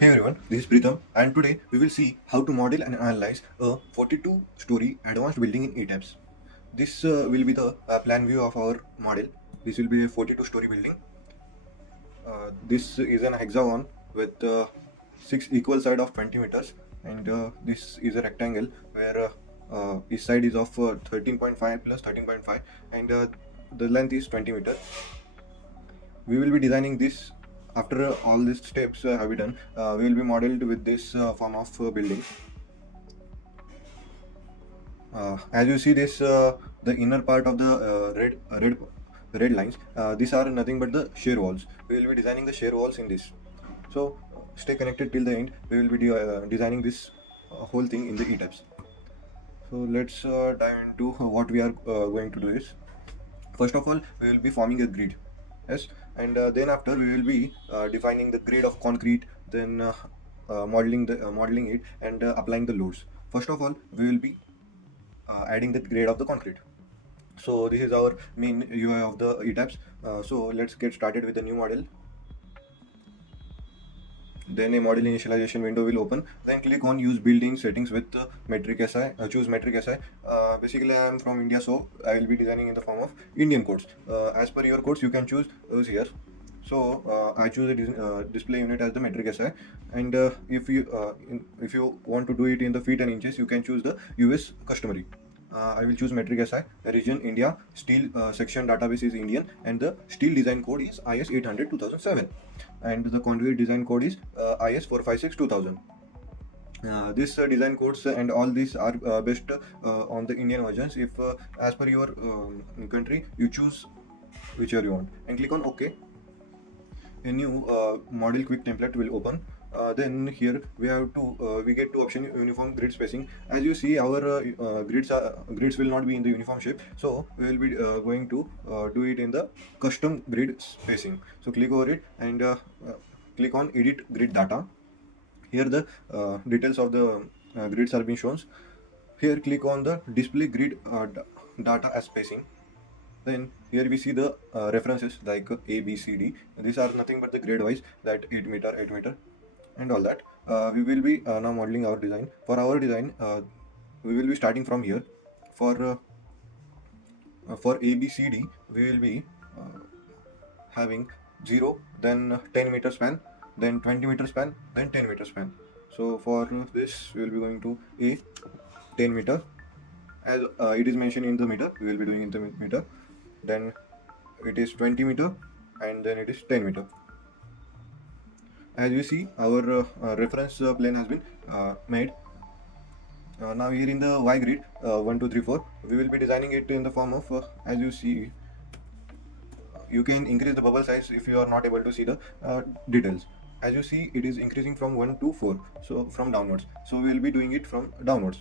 Hey everyone, this is Pritham, and today we will see how to model and analyze a 42-story advanced building in ETABS. This will be the plan view of our model. This will be a 42-story building. This is an hexagon with 6 equal sides of 20 meters, and this is a rectangle where each side is of 13.5 plus 13.5, and the length is 20 meters. We will be designing this after all these steps have been done. We will be modeled with this form of building. As you see this, the inner part of the red lines, these are nothing but the shear walls. We will be designing the shear walls in this. So stay connected till the end. We will be designing this whole thing in the ETABS. So let's dive into what we are going to do is. First of all, we will be forming a grid. Yes, and then after we will be defining the grade of concrete, then modeling it and applying the loads. First of all, we will be adding the grade of the concrete. So this is our main UI of the ETABS. So let's get started with the new model. Then a model initialization window will open. Then click on use built-in settings with metric SI. Choose metric SI. Basically I am from India, so I will be designing in the form of Indian codes. As per your codes you can choose here. So I choose a display unit as the metric SI, and if you want to do it in the feet and inches, you can choose the US customary. I will choose metric SI. Region India, steel section database is Indian, and the steel design code is IS 800 2007, and the conduit design code is IS 456 2000. This design codes and all these are best on the Indian versions. If as per your country, you choose whichever you want and click on OK. A new model quick template will open. Then here we get to option uniform grid spacing. As you see, our grids will not be in the uniform shape, so we will be going to do it in the custom grid spacing. So click over it and click on edit grid data. Here the details of the grids are being shown. Here click on the display grid data as spacing. Then here we see the references like A, B, C, D. These are nothing but the grade wise, that 8 meter, 8 meter and all that. We will be now modeling our design. For our design, we will be starting from here. For A, B, C, D, we will be having 0, then 10 meter span, then 20 meter span, then 10 meter span. So for this, we will be going to A, 10 meter. As it is mentioned in the meter, we will be doing in the meter. Then it is 20 meter, and then it is 10 meter. As you see, our reference plane has been made. Now here in the Y grid 1, 2, 3, 4, we will be designing it in the form of as you see. You can increase the bubble size if you are not able to see the details. As you see, it is increasing from 1 to 4, so from downwards. So we will be doing it from downwards.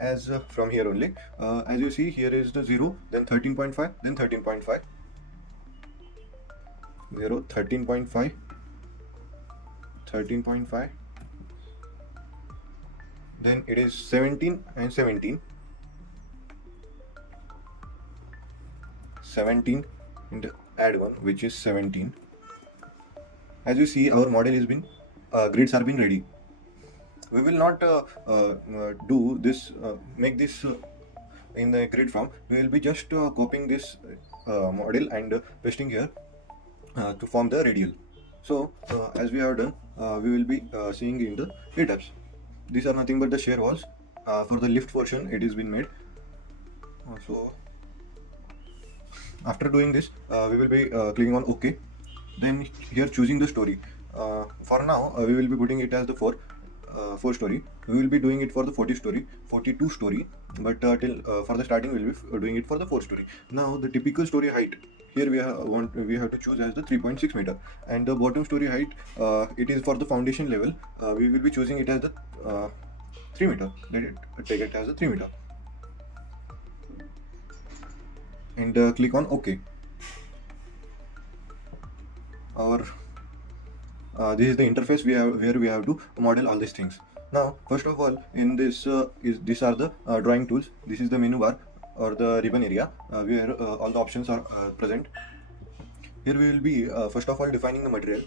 As from here only. As you see, here is the 0, then 13.5, then 13.5, 0, 13.5, 13.5, then it is 17 and 17, 17 and add 1, which is 17. As you see, our model has been grids are being ready. We will not do this, make this in the grid form. We will be just copying this model and pasting here to form the radial. So as we have done, we will be seeing in the ETABS. These are nothing but the shear walls. For the lift portion, it is been made. So after doing this, we will be clicking on OK. Then here choosing the story. For now, we will be putting it as the 4 story. We will be doing it for the 42 story, but till for the starting we will be doing it for the 4 story. Now the typical story height, here we have to choose as the 3.6 meter, and the bottom story height, it is for the foundation level. We will be choosing it as the 3 meter. Let it take it as a 3 meter, and click on OK. This is the interface where we have to model all these things. Now, first of all, in this these are the drawing tools. This is the menu bar or the ribbon area where all the options are present. Here we will be first of all defining the material.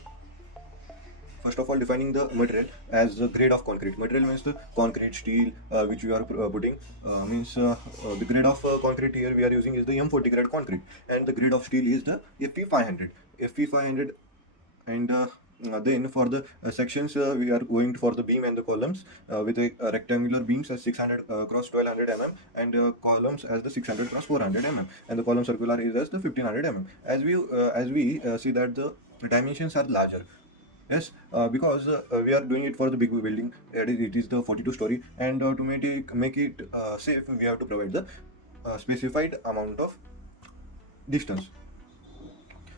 first of all defining the material as the grade of concrete. Material means the concrete, steel, which we are putting, the grade of concrete here we are using is the M40 grade concrete, and the grade of steel is the FE500. FE500. And then for the sections, we are going for the beam and the columns with a rectangular beams as 600 cross 1200 and columns as the 600 cross 400 and the column circular is as the 1500 as we see that the dimensions are larger. Yes, because we are doing it for the big building. It is the 42 story, and to make it safe, we have to provide the specified amount of distance.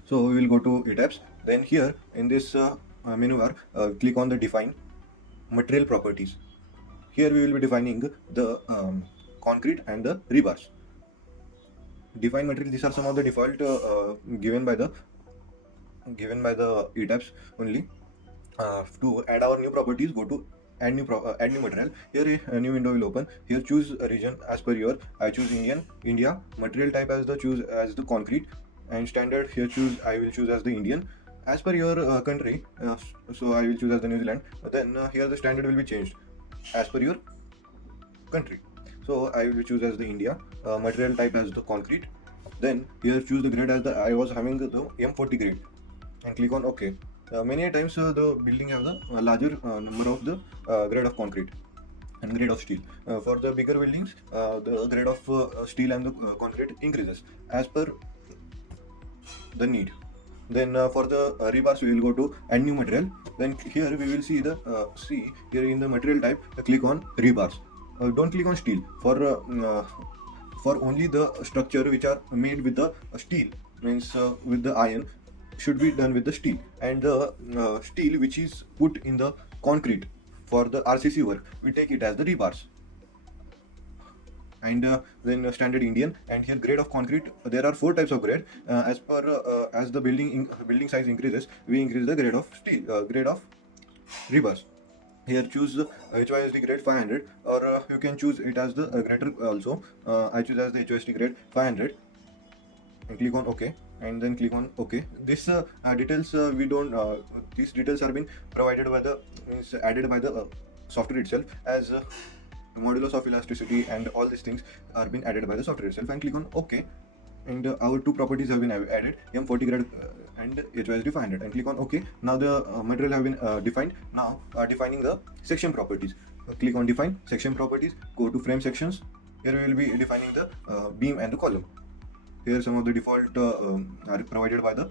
So we will go to ETABS. Then here in this menu bar, click on the define material properties. Here we will be defining the concrete and the rebars. Define material. These are some of the default given by the ETABS only. To add our new properties, go to add new material. Here a new window will open. Here choose a region as per your. I choose India. Material type as the concrete, and standard here I will choose as the Indian. As per your country, so I will choose as the New Zealand. Then here the standard will be changed as per your country. So I will choose as the India. Material type as the concrete. Then here choose the grade as I was having the M40 grade, and click on OK. Many times the building have the larger number of the grade of concrete and grade of steel. For the bigger buildings, the grade of steel and the concrete increases as per the need. Then for the rebars, we will go to add new material. Then here we will see here in the material type, click on rebars. Don't click on steel for only the structure which are made with the steel, means with the iron, should be done with the steel, and the steel which is put in the concrete for the RCC work, we take it as the rebars. And then standard Indian, and here grade of concrete, there are 4 types of grade. As the building size increases, we increase the grade of steel, grade of rebars. Here choose the HYSD grade 500, or you can choose it as the greater also. I choose as the HYSD grade 500 and click on OK, and then click on OK. This details we don't. These details are being provided by added by the software itself, as modulus of elasticity and all these things are being added by the software itself. And click on OK, and our 2 properties have been added, M40 grade and HYSD 500, and click on OK. Now the material have been defined. Now defining the section properties. Click on define section properties, go to frame sections. Here we will be defining the beam and the column. Here some of the default are provided by the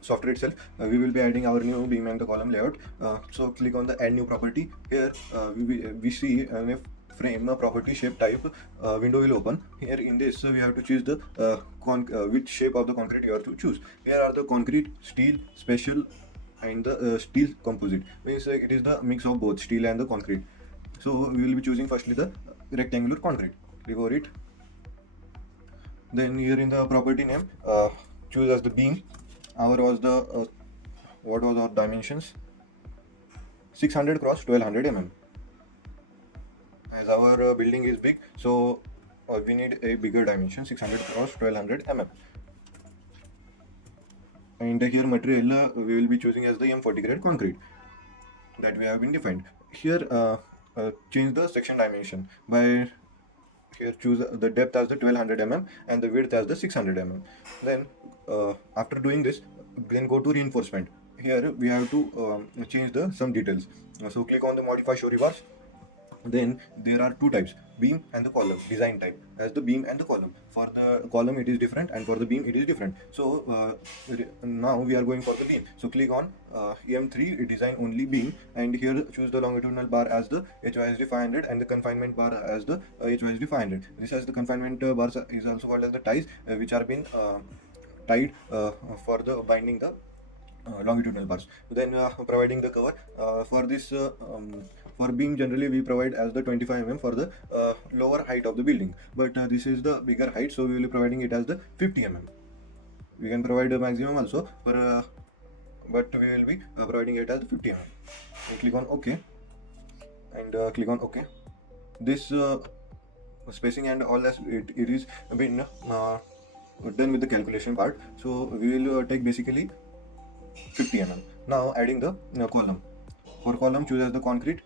software itself. We will be adding our new beam and the column layout. So click on the add new property. Here we see a frame property shape type window will open. Here in this we have to choose the which shape of the concrete you have to choose. Here are the concrete, steel, special, and the steel composite. Means it is the mix of both steel and the concrete. So we will be choosing firstly the rectangular concrete. Click over it. Then here in the property name, choose as the beam. Our was the what was our dimensions? 600 cross 1200 As our building is big, so we need a bigger dimension, 600 cross 1200 And here material we will be choosing as the M40 grade concrete that we have been defined. Here change the section dimension by. Here choose the depth as the 1200 and the width as the 600 Then after doing this, then go to reinforcement. Here we have to change some details. So click on the modify show rebars. Then there are 2 types, beam and the column, design type as the beam and the column. For the column it is different, and for the beam it is different. So now we are going for the beam. So click on EM3 design only beam, and here choose the longitudinal bar as the HYSD 500 and the confinement bar as the HYSD 500. This as the confinement bars is also called as the ties, which are been tied for the binding the longitudinal bars. Then providing the cover for this for beam, generally we provide as the 25 for the lower height of the building, but this is the bigger height, so we will be providing it as the 50 We can provide a maximum also, but we will be providing it as 50 Click on OK, and click on OK. This spacing and all that it is been done with the calculation part. So we will take basically 50 Now adding the column. For column, choose as the concrete.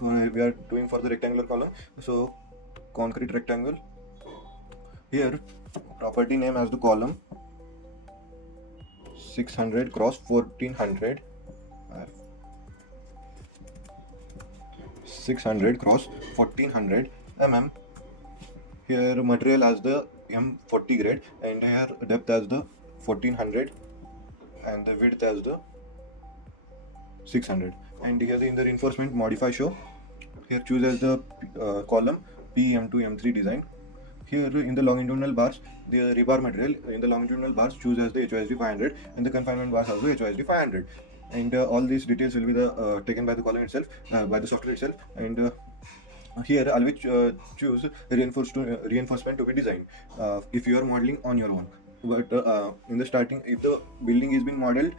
We are doing for the rectangular column, so concrete rectangle. Here property name as the column 600 cross 1400 600 cross 1400 mm. Here material as the M40 grade, and here depth as the 1400 and the width as the 600. And here in the reinforcement modify show, here choose as the column PM2 M3 design. Here in the longitudinal bars, the rebar material in the longitudinal bars choose as the HYSD 500, and the confinement bars also HYSD 500. And all these details will be taken by the column itself, by the software itself. And here I will choose reinforcement to be designed if you are modeling on your own. But in the starting, if the building is being modeled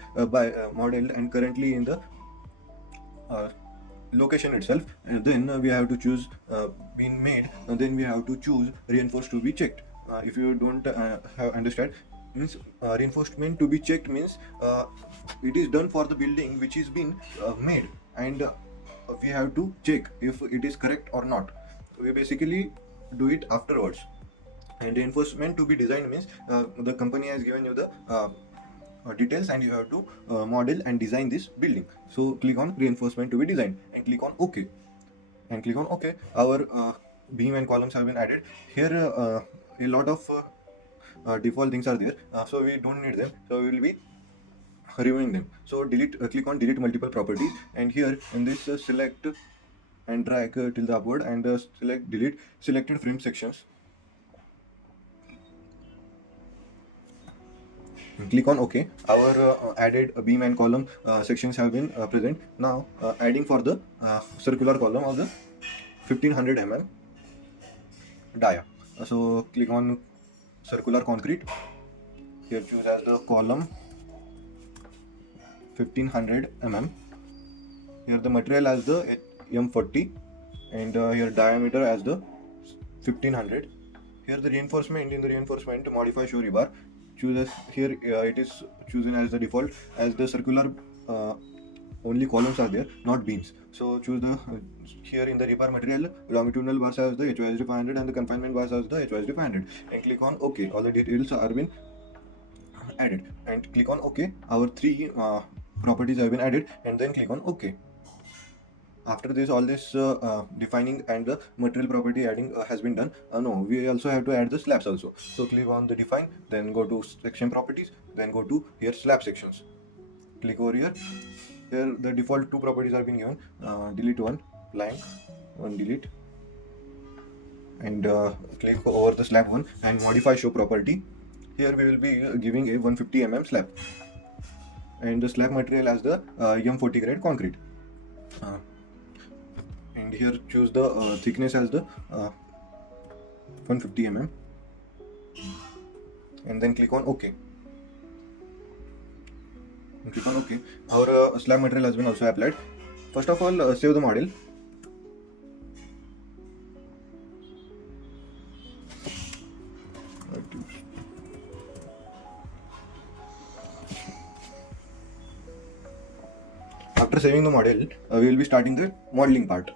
modeled and currently in the location itself, then we have to choose been made, and then we have to choose reinforced to be checked. If you don't have understand, means reinforcement to be checked means it is done for the building which is been made, and we have to check if it is correct or not. We basically do it afterwards. And reinforcement to be designed means the company has given you the details, and you have to model and design this building. So click on reinforcement to be designed and click on OK. And click on OK. Our beam and columns have been added. Here a lot of default things are there, so we don't need them, so we will be removing them. So delete, click on delete multiple properties, and here in this select and drag till the upward, and select delete selected frame sections. Click on OK. Our added beam and column sections have been present. Now adding for the circular column of the 1500 mm dia. So click on circular concrete. Here choose as the column 1500 mm. Here the material as the M40, and here diameter as the 1500. Here the reinforcement, in the reinforcement modify show rebar, choose as here it is chosen as the default as the circular only columns are there, not beams. So choose the here in the rebar material longitudinal bars as the HYSD 500 and the confinement bars as the HYSD 500, and click on OK. All the details are been added, and click on OK. Our three properties have been added, and then click on OK. After this, all this defining and the material property adding has been done. No, we also have to add the slabs also. So click on the define, then go to section properties, then go to here slab sections. Click over here. Here the default two properties are being given. Delete one, blank, one delete, and click over the slab one and modify show property. Here we will be giving a 150 mm slab, and the slab material as the M40 grade concrete. And here choose the thickness as the 150 mm, and then click on OK. And click on OK. Our slab material has been also applied. First of all, save the model. After saving the model, we will be starting the modeling part.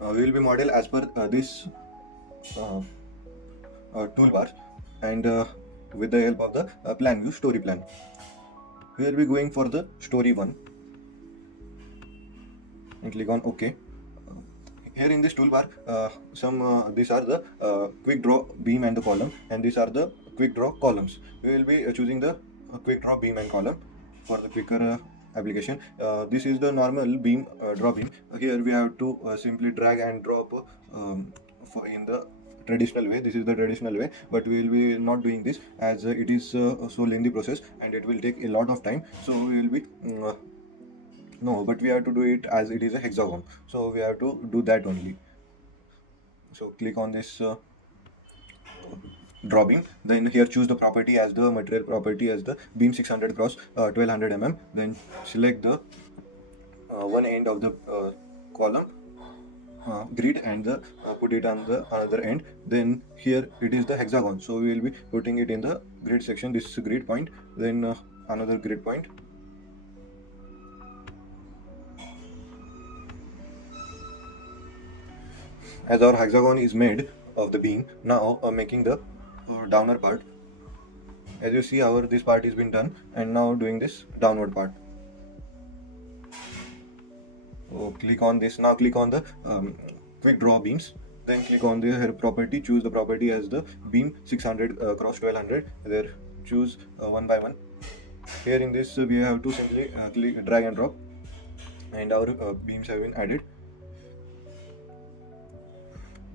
We will be model as per this toolbar, and with the help of the plan view story plan. We will be going for the story 1 and click on OK. Here in this toolbar, these are the quick draw beam and the column, and these are the quick draw columns. We will be choosing the quick draw beam and column for the quicker application. This is the normal beam draw beam. Here we have to simply drag and drop in the traditional way. This is the traditional way, but we will be not doing this as it is so lengthy process and it will take a lot of time. So we will be no, but we have to do it as it is a hexagon, so we have to do that only. So click on this draw beam, then here choose the property as the material property as the beam 600 cross 1200 mm, then select the one end of the column grid and the put it on the other end. Then here it is the hexagon, so we will be putting it in the grid section. This is grid point, then another grid point, As our hexagon is made of the beam, now making the downer part. As you see, our this part is been done, and now doing this downward part. So click on this. Now click on the quick draw beams. Then click on the property. Choose the property as the beam 600 cross 1200. There choose one by one. Here in this we have to simply click drag and drop, and our beams have been added.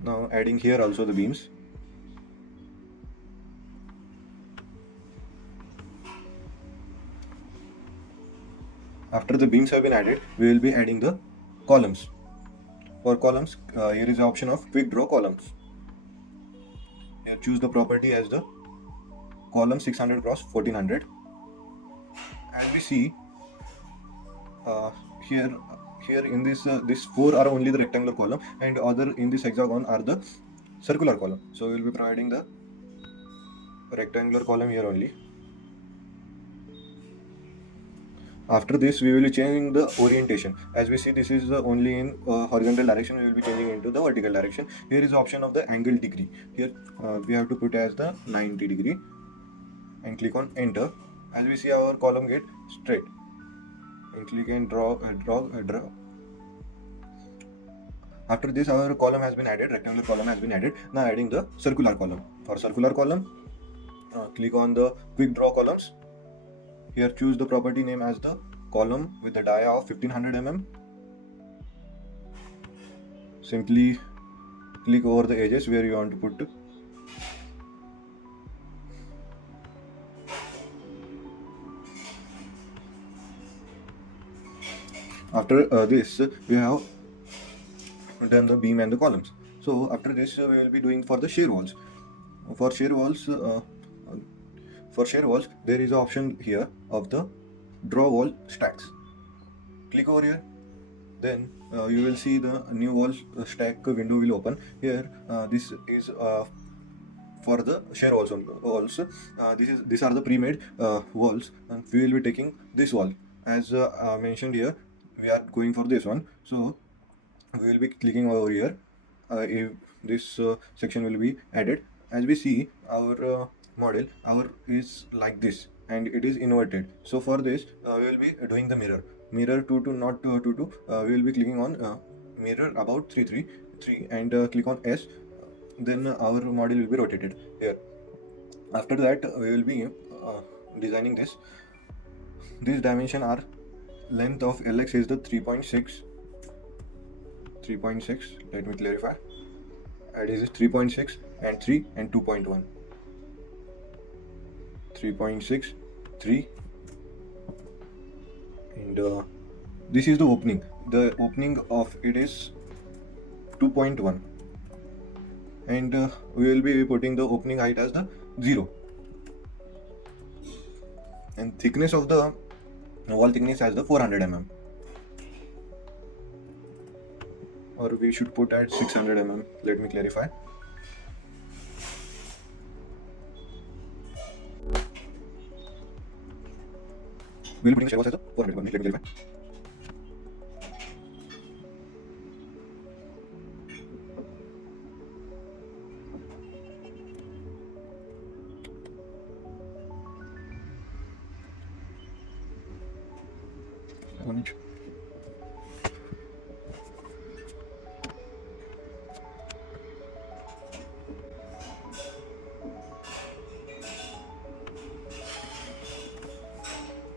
Now adding here also the beams. After the beams have been added, we will be adding the columns. For columns, here is the option of quick draw columns. Here choose the property as the column 600 cross 1400. As we see here in this 4 are only the rectangular column, and other in this hexagon are the circular column. So we will be providing the rectangular column here only. After this, we will be changing the orientation. As we see, this is only in horizontal direction. We will be changing into the vertical direction. Here is the option of the angle degree. Here we have to put as the 90 degree and click on enter. As we see, our column get straight. And click and draw. After this, our column has been added. Rectangular column has been added. Now adding the circular column. For circular column, click on the quick draw columns. Here choose the property name as the column with the dia of 1500 mm. Simply click over the edges where you want to put. After this, we have done the beam and the columns. So after this, we will be doing for the shear walls. For shear walls, there is an option here of the draw wall stacks. Click over here. Then you will see the new wall stack window will open. Here, this is for the shear walls. These are the pre-made walls, and we will be taking this wall. As mentioned here, we are going for this one. So we will be clicking over here. If this section will be added. As we see, our model is like this, and it is inverted. So for this, we will be doing the mirror 2 to not 2 to 2. We will be clicking on mirror about 3 and click on S. Then our model will be rotated here. After that, we will be designing this. These dimension are length of LX is the 3.6. Let me clarify. It is 3.6 and 3 and 2.1. 3.6, 3, and this is the opening. The opening of it is 2.1, and we will be putting the opening height as the 0, and thickness of the wall thickness as the 400 mm, or we should put at 600 mm. Let me clarify. We will be putting shear walls as the 400 mm. Let me clarify.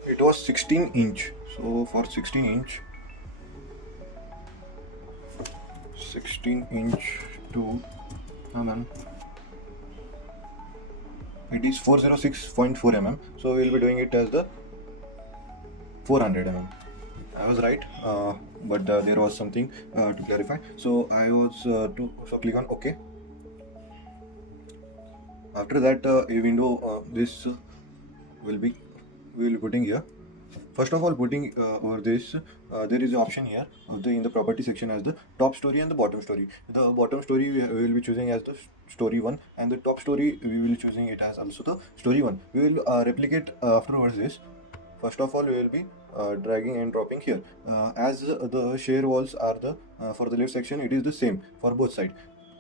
It was 16 inch. So for 16 inch to it is 406.4 mm. So we will be doing it as the 400 mm. I was right, but there was something to clarify. So I was so click on OK. After that, a window this we will be putting here. First of all, putting over this, there is an option here in the property section as the top story and the bottom story. The bottom story we will be choosing as the story 1, and the top story we will be choosing it as also the story 1. We will replicate afterwards this. First of all, we will be dragging and dropping here. As the shear walls are the for the left section, it is the same for both sides.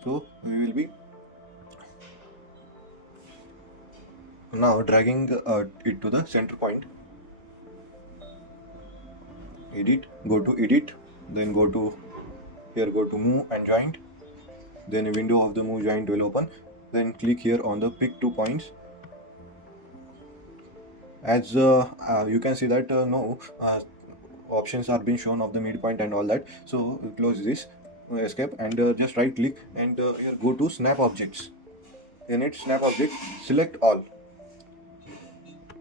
So we will be now dragging it to the center point. Edit, go to edit, then go to here, go to move and joint, then a window of the move joint will open. Then click here on the pick 2 points. As you can see that no options are being shown of the midpoint and all that, so close this, escape, and just right click and here go to snap objects. In it, snap object, select all,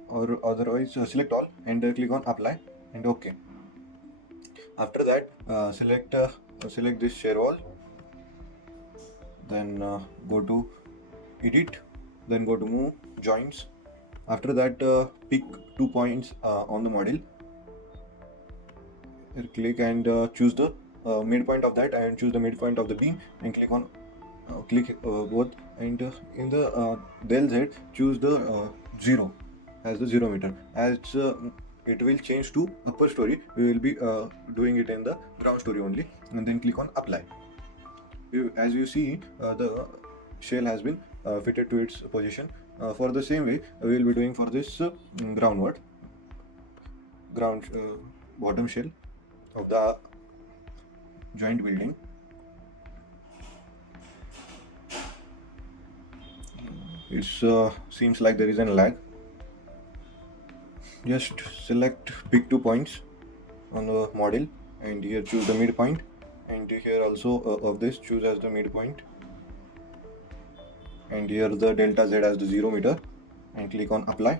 or otherwise select all, and click on apply and OK. After that, select this shear wall, then go to edit, then go to move joints. After that, pick 2 points on the model. Here click and choose the midpoint of that, and choose the midpoint of the beam, and click on both, and in the del Z choose the 0 as the 0 meter. As it will change to upper story, we will be doing it in the ground story only, and then click on apply. As you see, the shell has been fitted to its position. For the same way, we will be doing for this ground bottom shell of the joint building. It seems like there is a lag. Just select pick 2 points on the model, and here choose the midpoint, and here also of this choose as the midpoint, and here the delta Z as the 0 meter, and click on apply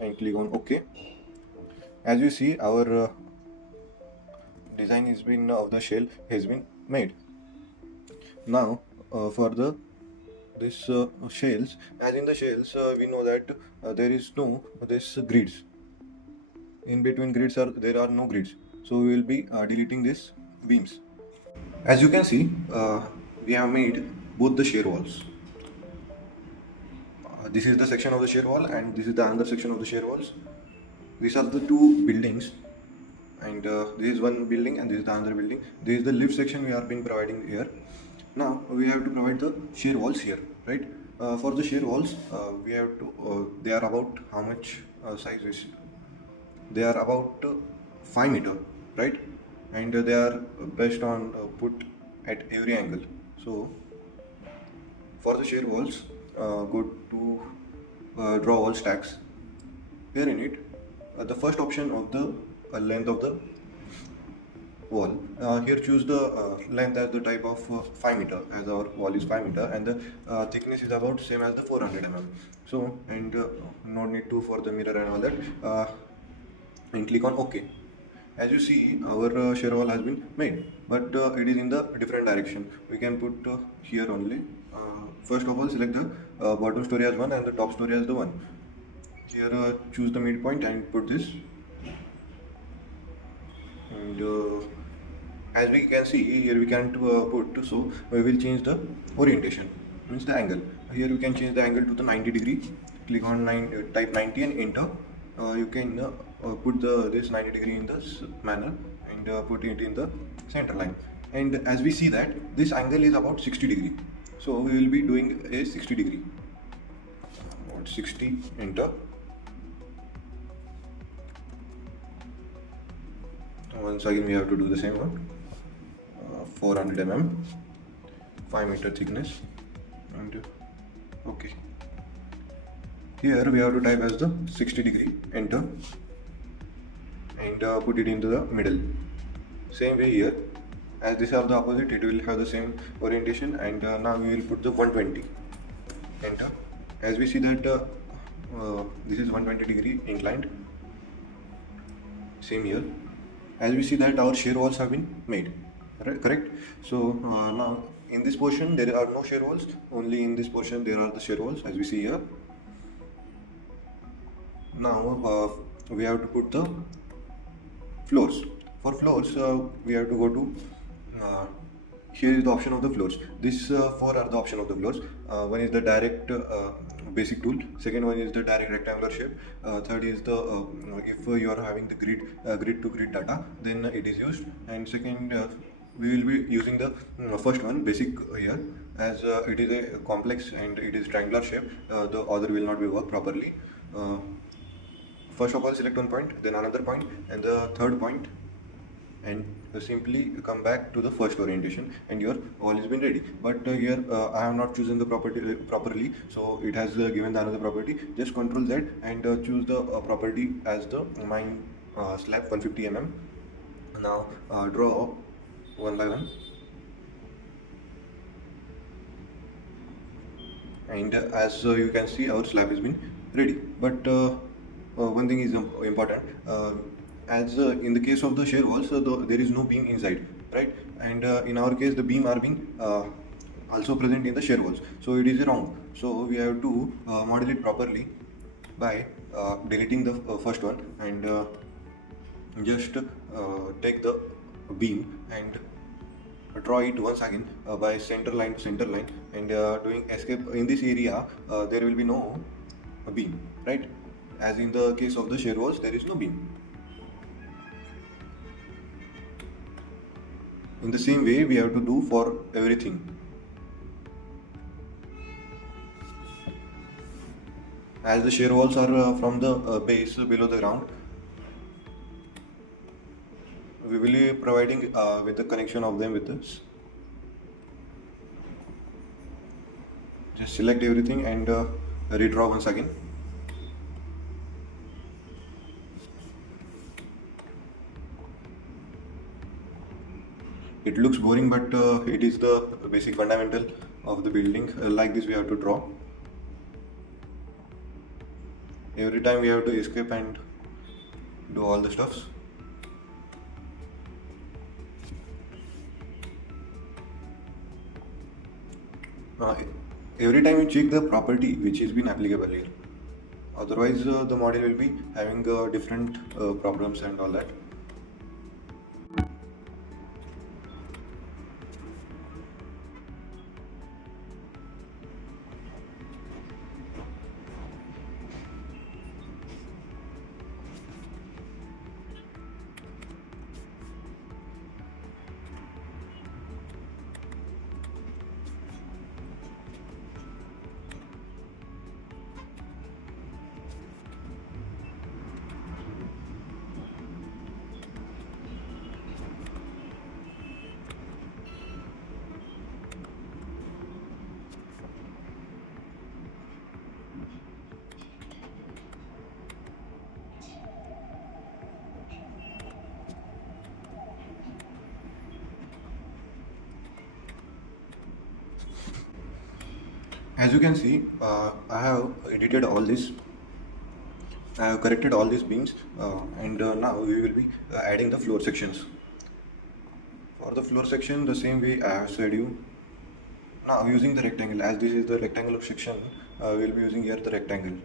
and click on OK. As you see, our design has been of the shell has been made. Now for this shells, as in the shells we know that there is no this grids. In between grids there are no grids, so we will be deleting these beams. As you can see, we have made both the shear walls. This is the section of the shear wall, and this is the another section of the shear walls. These are the two buildings, and this is one building and this is the other building. This is the lift section we have been providing here. Now we have to provide the shear walls here, right? For the shear walls, we have to they are about how much size is? They are about 5 meter, right? And they are based on put at every angle. So for the shear walls, go to draw wall stacks. Here in it, the first option of the length of the wall. Here choose the length as the type of 5 meter, as our wall is 5 meter, and the thickness is about same as the 400 mm. So, and no need to for the mirror and all that, and click on OK. As you see, our shear wall has been made, but it is in the different direction. We can put here only. First of all, select the bottom story as 1 and the top story as the 1. Here choose the midpoint and put this, and as we can see here we can put, so we will change the orientation, means the angle. Here you can change the angle to the 90 degree. Click on type 90 and enter. You can put this 90 degree in this manner, and put it in the center line. And as we see that this angle is about 60 degree, so we will be doing a 60 degree. 60, enter. Once again we have to do the same one. 400 mm, 5 meter thickness, and OK. Here we have to type as the 60 degree, enter, and put it into the middle. Same way here, as these are the opposite, it will have the same orientation, and now we will put the 120, enter. As we see that this is 120 degree inclined. Same here, as we see that our shear walls have been made, right? Correct. So now in this portion there are no shear walls, only in this portion there are the shear walls, as we see here. Now we have to put the floors. For floors, we have to go to here is the option of the floors. These 4 are the option of the floors. One is the direct basic tool, second one is the direct rectangular shape, third is the if you are having the grid to grid data, then it is used, and second we will be using the first one, basic here, as it is a complex and it is triangular shape. The other will not be work properly. First of all, select one point, then another point, and the third point, and simply come back to the first orientation, and your wall has been ready. But here I have not chosen the property properly, so it has given the another property. Just Ctrl Z and choose the property as the mine slab 150 mm. Now draw one by one, and as you can see, our slab has been ready. But one thing is important, as in the case of the shear walls, there is no beam inside, right? And in our case, the beam are being also present in the shear walls, so it is wrong. So we have to model it properly by deleting the first one, and just take the beam and draw it once again by center line to center line, and doing escape. In this area there will be no beam, right? As in the case of the shear walls, there is no beam. In the same way we have to do for everything. As the shear walls are from the base below the ground, we will be providing with the connection of them with this. Just select everything and redraw once again. It looks boring, but it is the basic fundamental of the building. Like this we have to draw. Every time we have to escape and do all the stuffs. Every time you check the property which is been applicable here. Otherwise the model will be having different problems and all that. As you can see, I have edited all this. I have corrected all these beams, and now we will be adding the floor sections. For the floor section, the same way I have said you. Now using the rectangle, as this is the rectangular section, we will be using here the rectangle.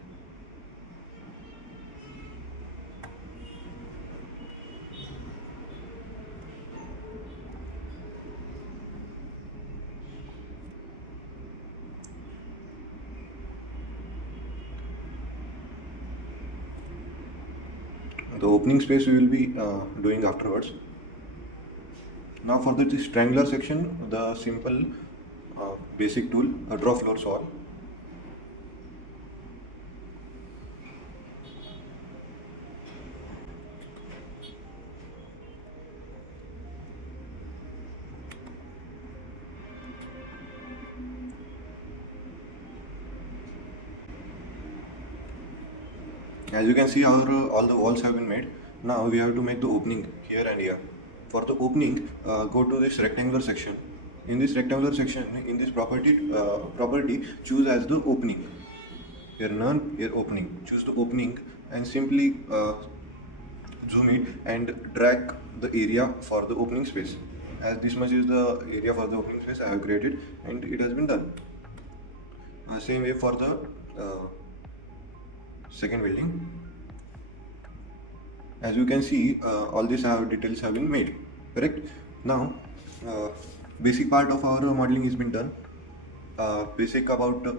The opening space we will be doing afterwards. Now for this triangular section, the simple basic tool, draw floor solve. As you can see, all the walls have been made. Now we have to make the opening here and here. For the opening, go to this rectangular section. In this rectangular section, in this property, choose as the opening. Here none, here opening. Choose the opening and simply zoom it and drag the area for the opening space. As this much is the area for the opening space I have created, and it has been done. Same way for the second building. As you can see, all these details have been made, correct? Now basic part of our modeling has been done. Basic about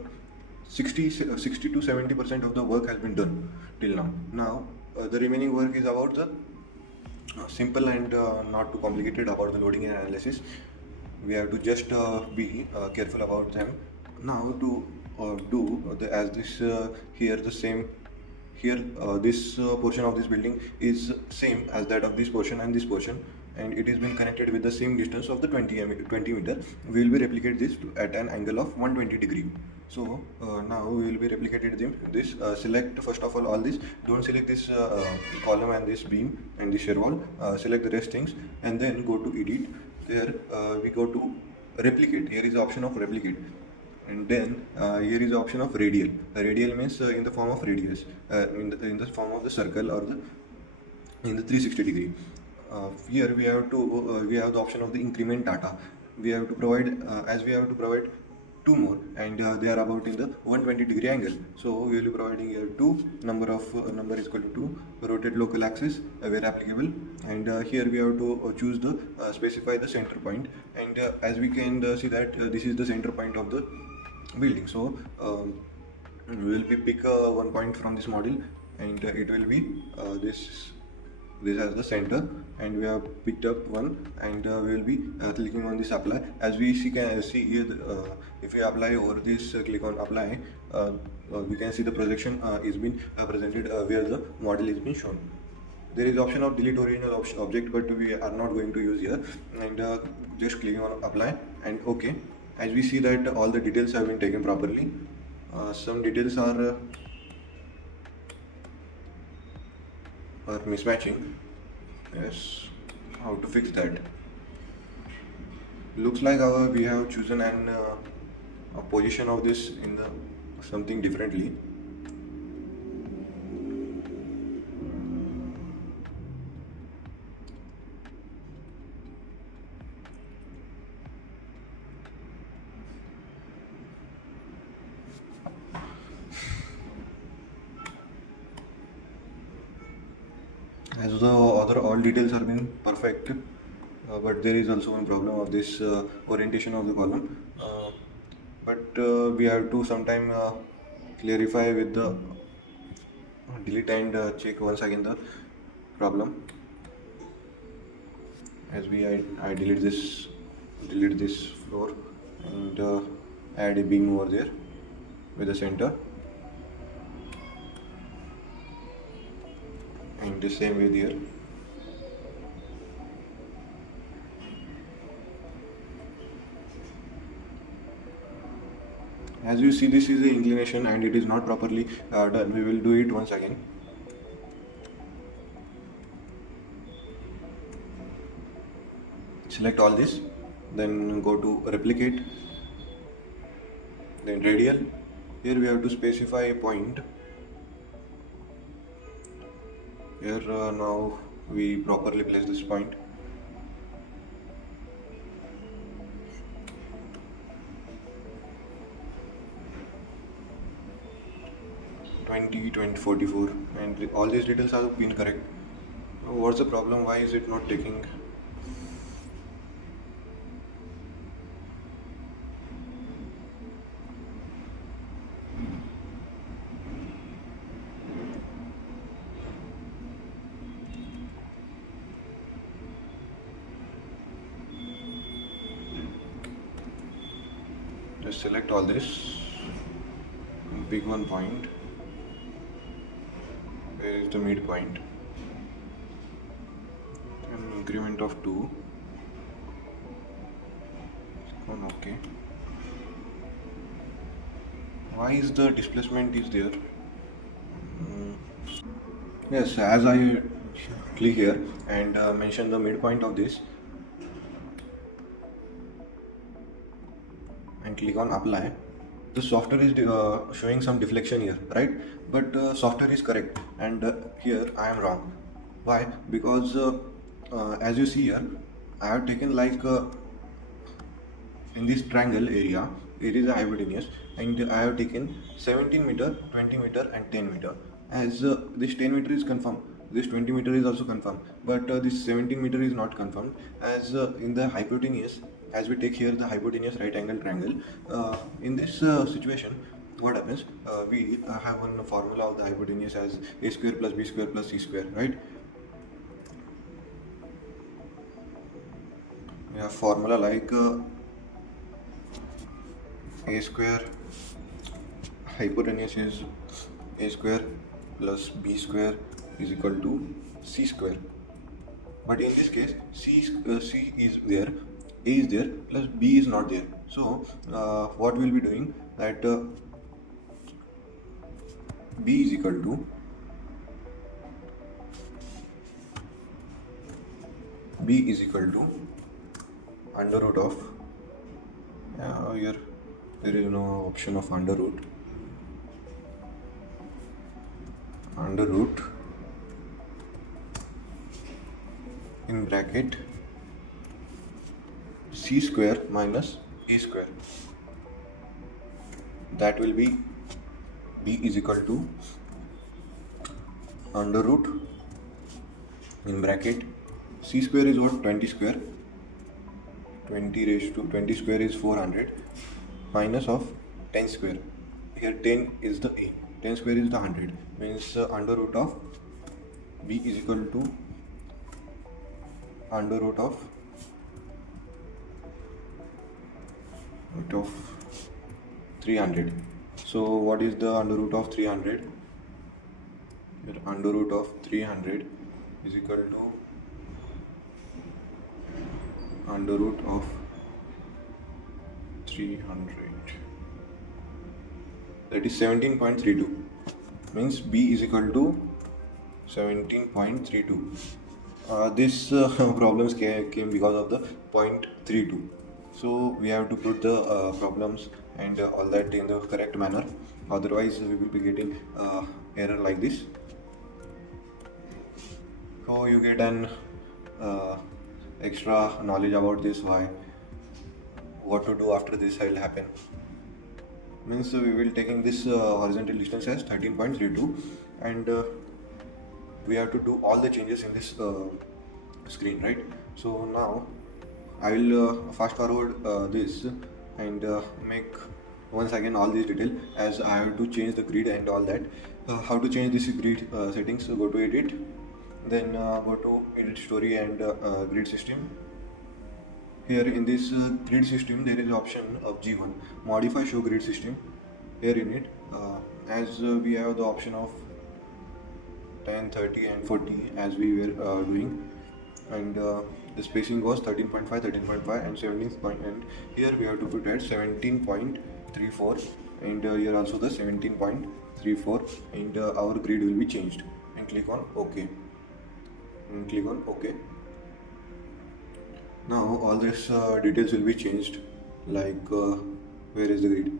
60 to 70% of the work has been done till now. Now the remaining work is about the simple and not too complicated about the loading and analysis. We have to just be careful about them. Now to do as this here the same here this portion of this building is same as that of this portion and this portion, and it is been connected with the same distance of the 20 meter. We will be replicate this at an angle of 120 degree. So now we will be replicated this. Select first of all this. Don't select this column and this beam and this shear wall. Select the rest things and then go to edit. There we go to replicate. Here is the option of replicate, and then here is the option of radial. Radial means in the form of radius, in the form of the circle or the in the 360 degree. Here we have to we have the option of the increment data. We have to provide as we have to provide two more, and they are about in the 120 degree angle. So we will be providing here 2, number is equal to 2, rotate local axis where applicable, and here we have to choose the specify the center point, and as we can see that this is the center point of the building. So we will be pick one point from this model, and it will be this as the center, and we have picked up one, and we will be clicking on this apply. As we can see here, if we apply over this, click on apply, we can see the projection is been presented where the model is been shown. There is option of delete original object, but we are not going to use here, and just clicking on apply and OK. As we see that all the details have been taken properly. Some details are mismatching. Yes, how to fix that? Looks like we have chosen a position of this in the something differently. As the other all details are been perfect, but there is also one problem of this orientation of the column, but we have to sometime clarify with the delete and check once again the problem. As I delete this floor and add a beam over there with the center, and the same way there. As you see, this is the inclination and it is not properly done. We will do it once again. Select all this, then go to replicate, then radial. Here we have to specify a point. Here now we properly place this point. (20, 20, 44), and all these details are been correct. What's the problem? Why is it not taking? Just select all this, pick one point. Where is the midpoint? An increment of 2. OK. Why is the displacement is there? Yes, as I click here and mention the midpoint of this and click on apply, the software is showing some deflection here, right? But software is correct, and here I am wrong. Why? Because as you see here, I have taken like in this triangle area, it is a hypotenuse, and I have taken 17 meter, 20 meter and 10 meter. As this 10 meter is confirmed, this 20 meter is also confirmed, but this 17 meter is not confirmed. As in the hypotenuse, as we take here the hypotenuse right angle triangle, in this situation, what happens? We have one formula of the hypotenuse as a square plus b square plus c square, right? we have formula like a square hypotenuse is a square plus b square is equal to c square. But in this case, c is there, a is there, plus b is not there. So what we'll be doing that b is equal to under root of here there is no option of under root in bracket c square minus a square. That will be b is equal to under root in bracket c square is what, 20 square, 20 raised to 20 square is 400 minus of 10 square. Here 10 is the a, 10 square is the 100, means under root of b is equal to under root of 300. So what is the under root of 300? Here under root of 300 is equal to under root of 300, that is 17.32, means b is equal to 17.32. This problems came because of the 0.32. So we have to put the problems and all that in the correct manner, otherwise we will be getting error like this. So you get an extra knowledge about this, why, what to do after this will happen. Means we will taking this horizontal distance as 13.32 and we have to do all the changes in this screen, right? So now I will fast forward this and make once again all these detail, as I have to change the grid and all that. How to change this grid settings? So go to edit, then go to edit story and grid system. Here in this grid system there is option of G1, modify show grid system. Here in it as we have the option of 10, 30 and 40 as we were doing, and the spacing was 13.5, 13.5 and 17 point, and here we have to put at 17.34 and here also the 17.34 and our grid will be changed, and click on OK and click on OK. Now all this details will be changed, like where is the grid,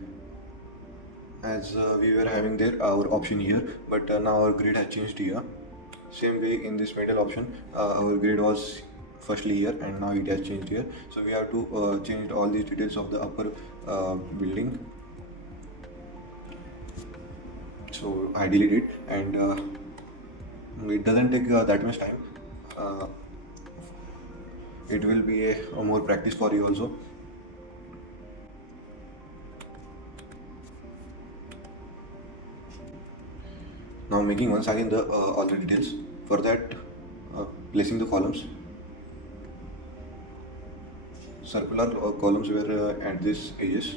as we were having there our option here, but now our grid has changed here. Same way in this middle option our grid was firstly here and now it has changed here. So we have to change all these details of the upper building. So I delete it, and it doesn't take that much time. It will be a more practice for you also. Now making once again the all the details. For that, placing the columns. Circular columns were at this edges.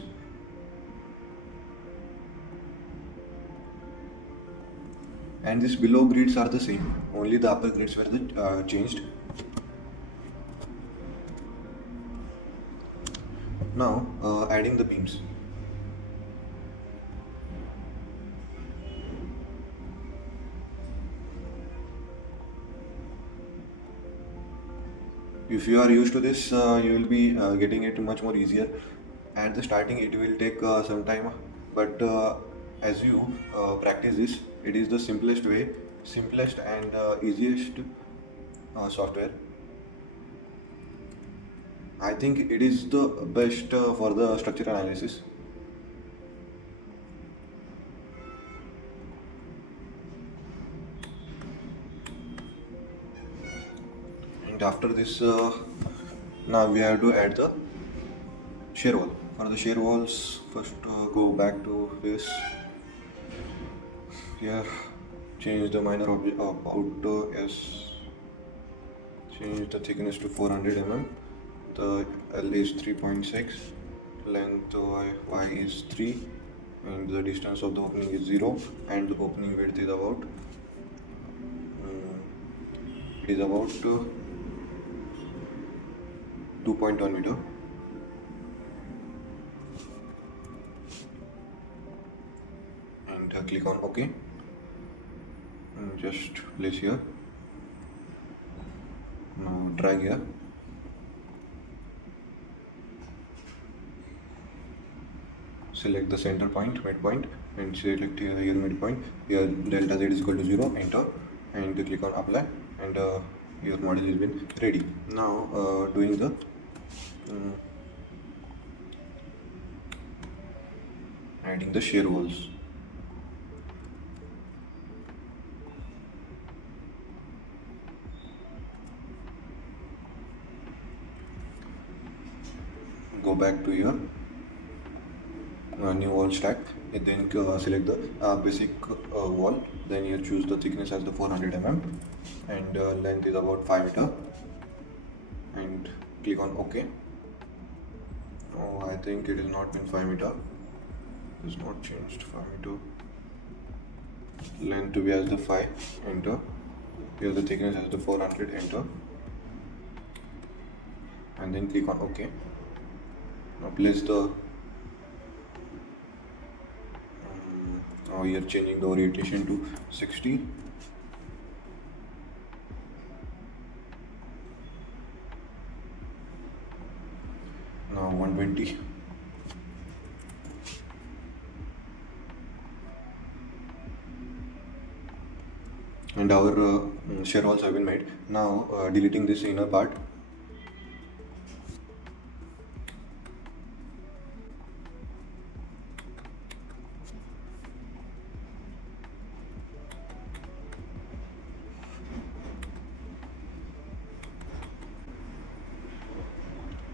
And these below grids are the same, only the upper grids were the, changed. Now adding the beams. If you are used to this, you will be getting it much more easier. At the starting it will take some time, but as you practice this, it is the simplest way, simplest and easiest software. I think it is the best for the structural analysis. And after this, now we have to add the shear wall. For the shear walls, first go back to this. Here, change the minor object about S. Change the thickness to 400 mm. width L is 3.6, length y is 3, and the distance of the opening is 0, and the opening width is about 2.1 meter. And click on OK, and just place here. Now drag here, select the center point, midpoint, and select here midpoint. Here delta z is equal to 0, enter, and click on apply, and your model has been ready. Now doing the adding the shear walls. Go back to your new wall stack, and then select the basic wall. Then you choose the thickness as the 400 mm, and length is about 5 meter, and click on OK. Oh, I think it has not been 5 meter. It is not changed. 5 meter. Length to be as the 5, enter. Here the thickness as the 400, enter, and then click on OK. Now place the now you're changing the orientation to 60. Now 120. And our shear walls have been made. Now deleting this inner part.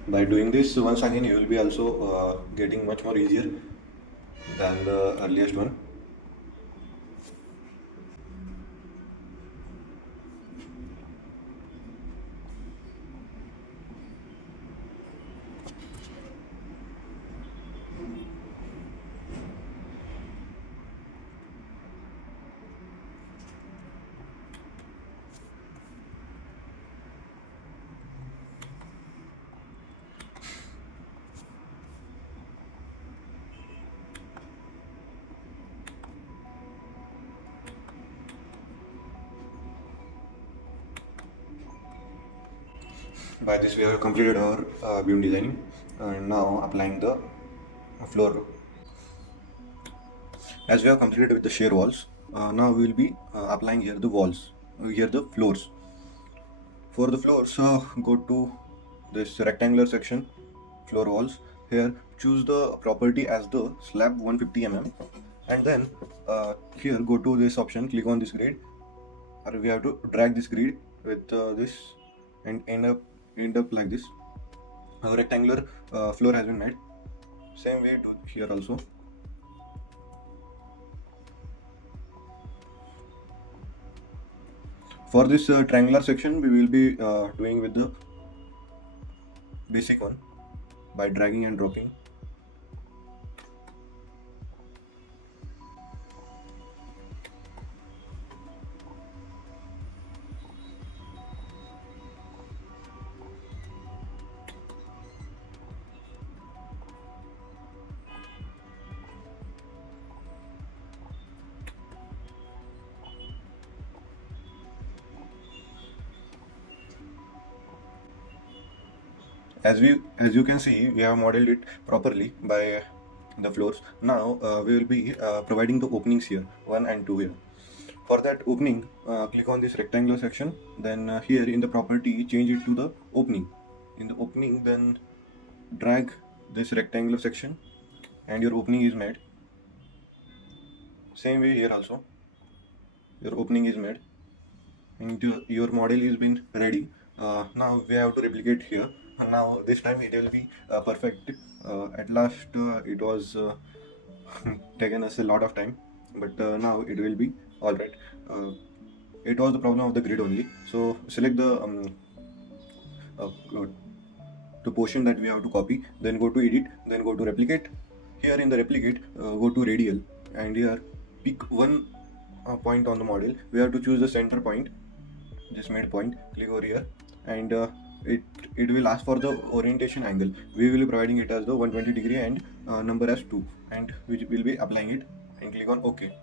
By doing this once again, you will be also getting much more easier than the earliest one. By this we have completed our beam designing, and now applying the floor. As we have completed with the shear walls, now we will be applying here the walls, here the floors. For the floors, go to this rectangular section, floor walls. Here choose the property as the slab 150 mm, and then here go to this option, click on this grid, or we have to drag this grid with this and end up like this. Our rectangular floor has been made. Same way do here also. For this triangular section, we will be doing with the basic one by dragging and dropping. As you can see, we have modeled it properly by the floors. Now we will be providing the openings here, 1 and 2 here. For that opening, click on this rectangular section, then here in the property change it to the opening. In the opening, then drag this rectangular section and your opening is made. Same way here also, your opening is made and your model is been ready. Now we have to replicate here. Now this time it will be perfect. At last it was taken us a lot of time, but now it will be all right. It was the problem of the grid only. So select the the portion that we have to copy, then go to edit, then go to replicate. Here in the replicate, go to radial, and here pick one point on the model. We have to choose the center point, this midpoint. Click over here, and it will ask for the orientation angle. We will be providing it as the 120 degree and number as 2, and we will be applying it, and click on OK.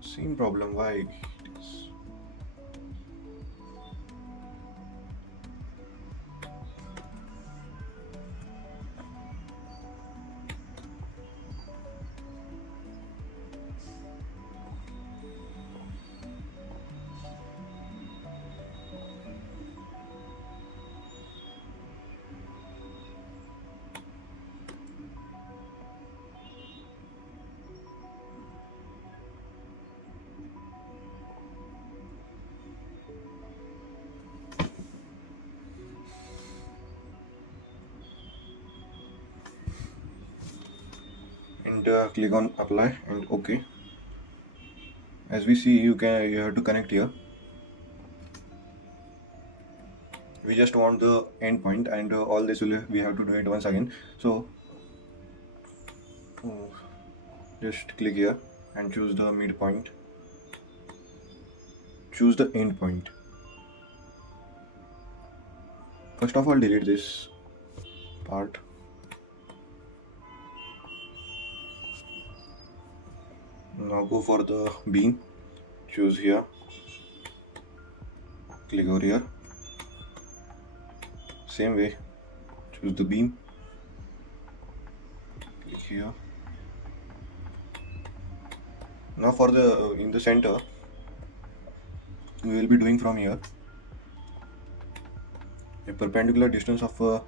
Same problem, why it is? And click on apply and OK. As we see, you have to connect here. We just want the end point, and all this we have to do it once again. So just click here and choose the midpoint, choose the end point. First of all, delete this part. Now go for the beam, choose here, click over here, same way, choose the beam, click here. Now for the in the center, we will be doing from here a perpendicular distance of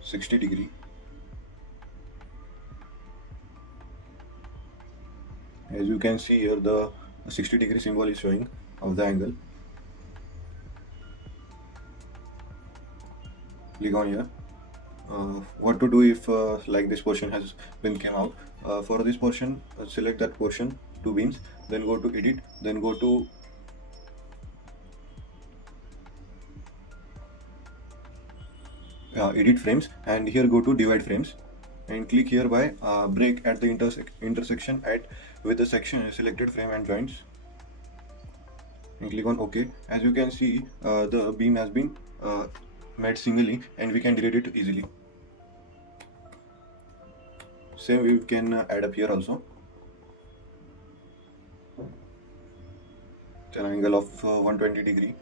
60 degree. As you can see here, the 60 degree symbol is showing of the angle. Click on here. What to do if like this portion has been came out. For this portion, select that portion, 2 beams, then go to edit, then go to edit frames, and here go to divide frames, and click here by break at the intersection with the section selected frame and joints, and click on OK. As you can see, the beam has been made singly, and we can delete it easily. Same we can add up here also. It's an angle of 120 degree.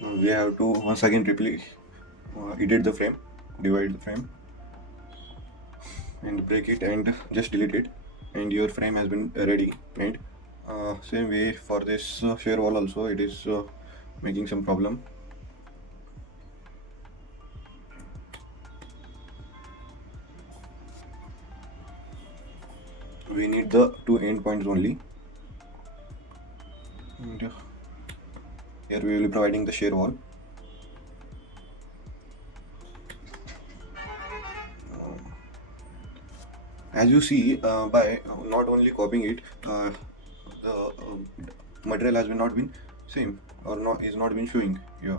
We have to once again edit the frame, divide the frame, and break it, and just delete it, and your frame has been ready. And same way for this shear wall also, it is making some problem. We need the 2 end points only, and here we will be providing the shear wall. As you see, by not only copying it, the material has not been same, or is not been showing here.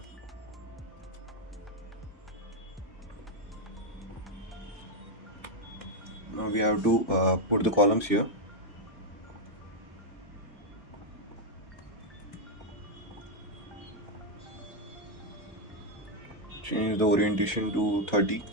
Now we have to put the columns here. Change the orientation to 30.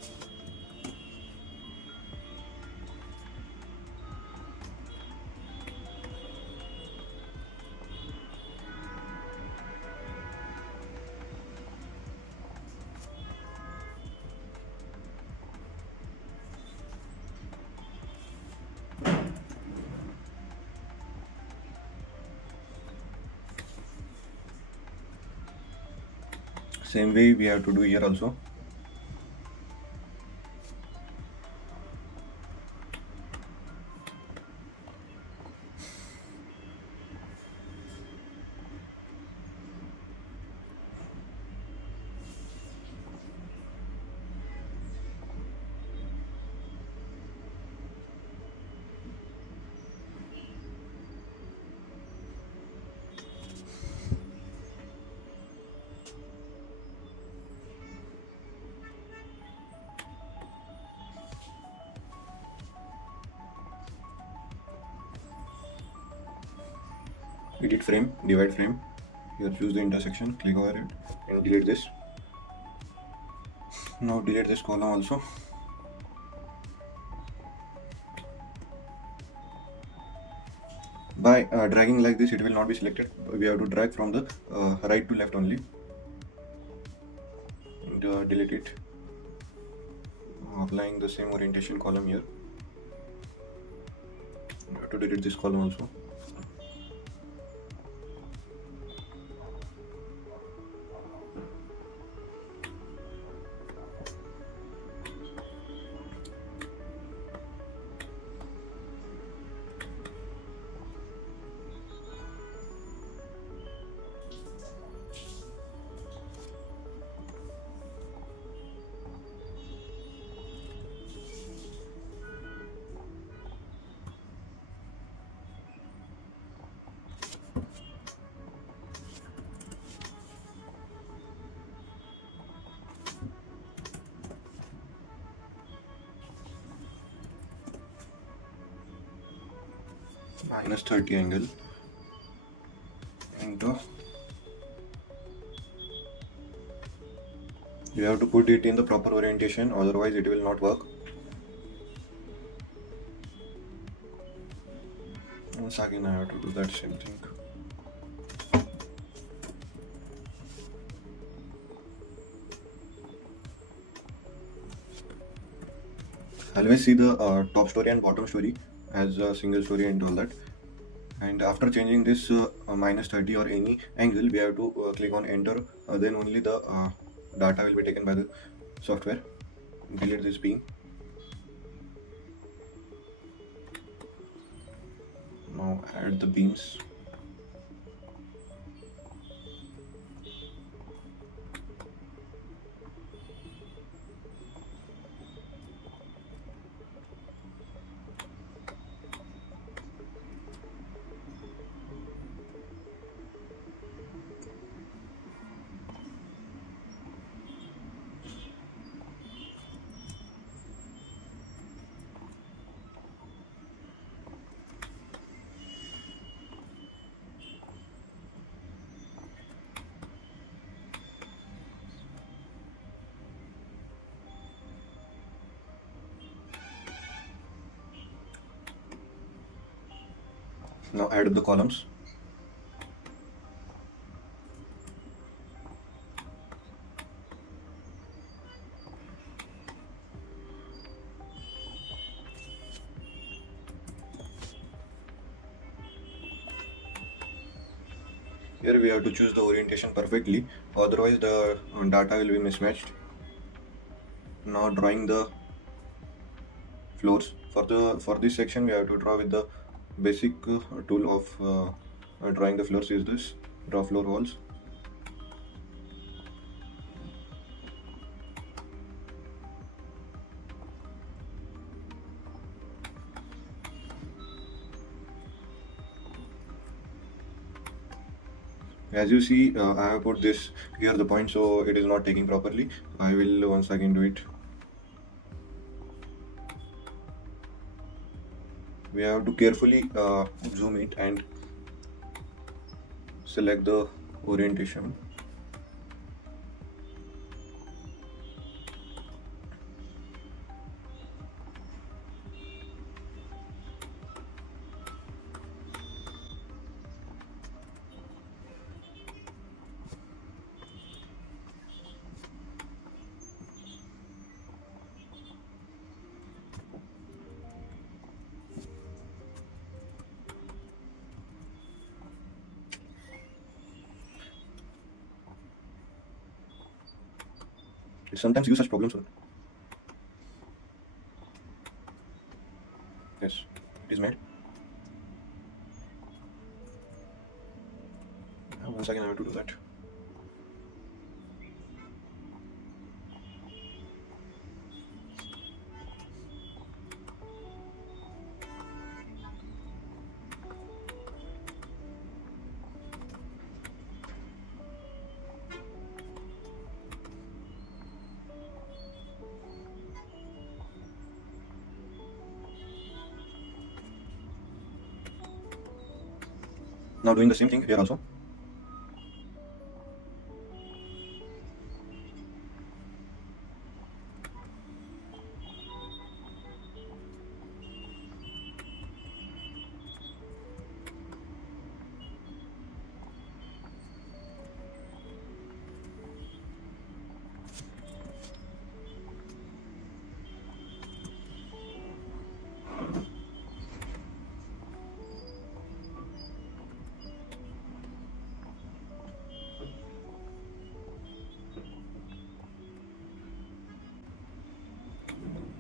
Same way we have to do here also. edit frame, divide frame. Here choose the intersection, click over it and delete this. Now delete this column also. By dragging like this, it will not be selected. We have to drag from the right to left only and delete it. Applying the same orientation column here. You have to delete this column also. Minus 30 angle and you have to put it in the proper orientation, otherwise it will not work. Once again I have to do that same thing. Always see the top story and bottom story as a single story and all that. And after changing this minus 30 or any angle, we have to click on enter. Then only the data will be taken by the software. Delete this beam. Now add the beams. Now add the columns. Here we have to choose the orientation perfectly, otherwise the data will be mismatched. Now drawing the floors. For this section we have to draw with the basic tool of drawing the floors is this draw floor walls. As you see, I have put this here the point, so it is not taking properly. I will once again do it. We have to carefully zoom it and select the orientation. It sometimes gives such problems. Yes, it is made. Once again I have to do that. Now doing the same thing here also.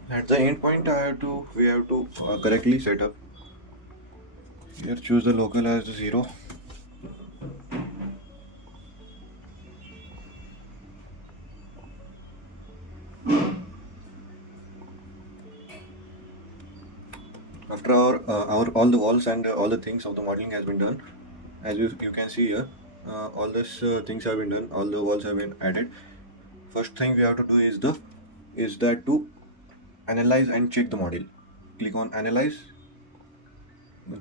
At the end point, we have to correctly set up. Here, choose the local as 0. After our all the walls and all the things of the modeling has been done, as you can see here, all these things have been done. All the walls have been added. First thing we have to do is that to analyze and check the model. Click on analyze,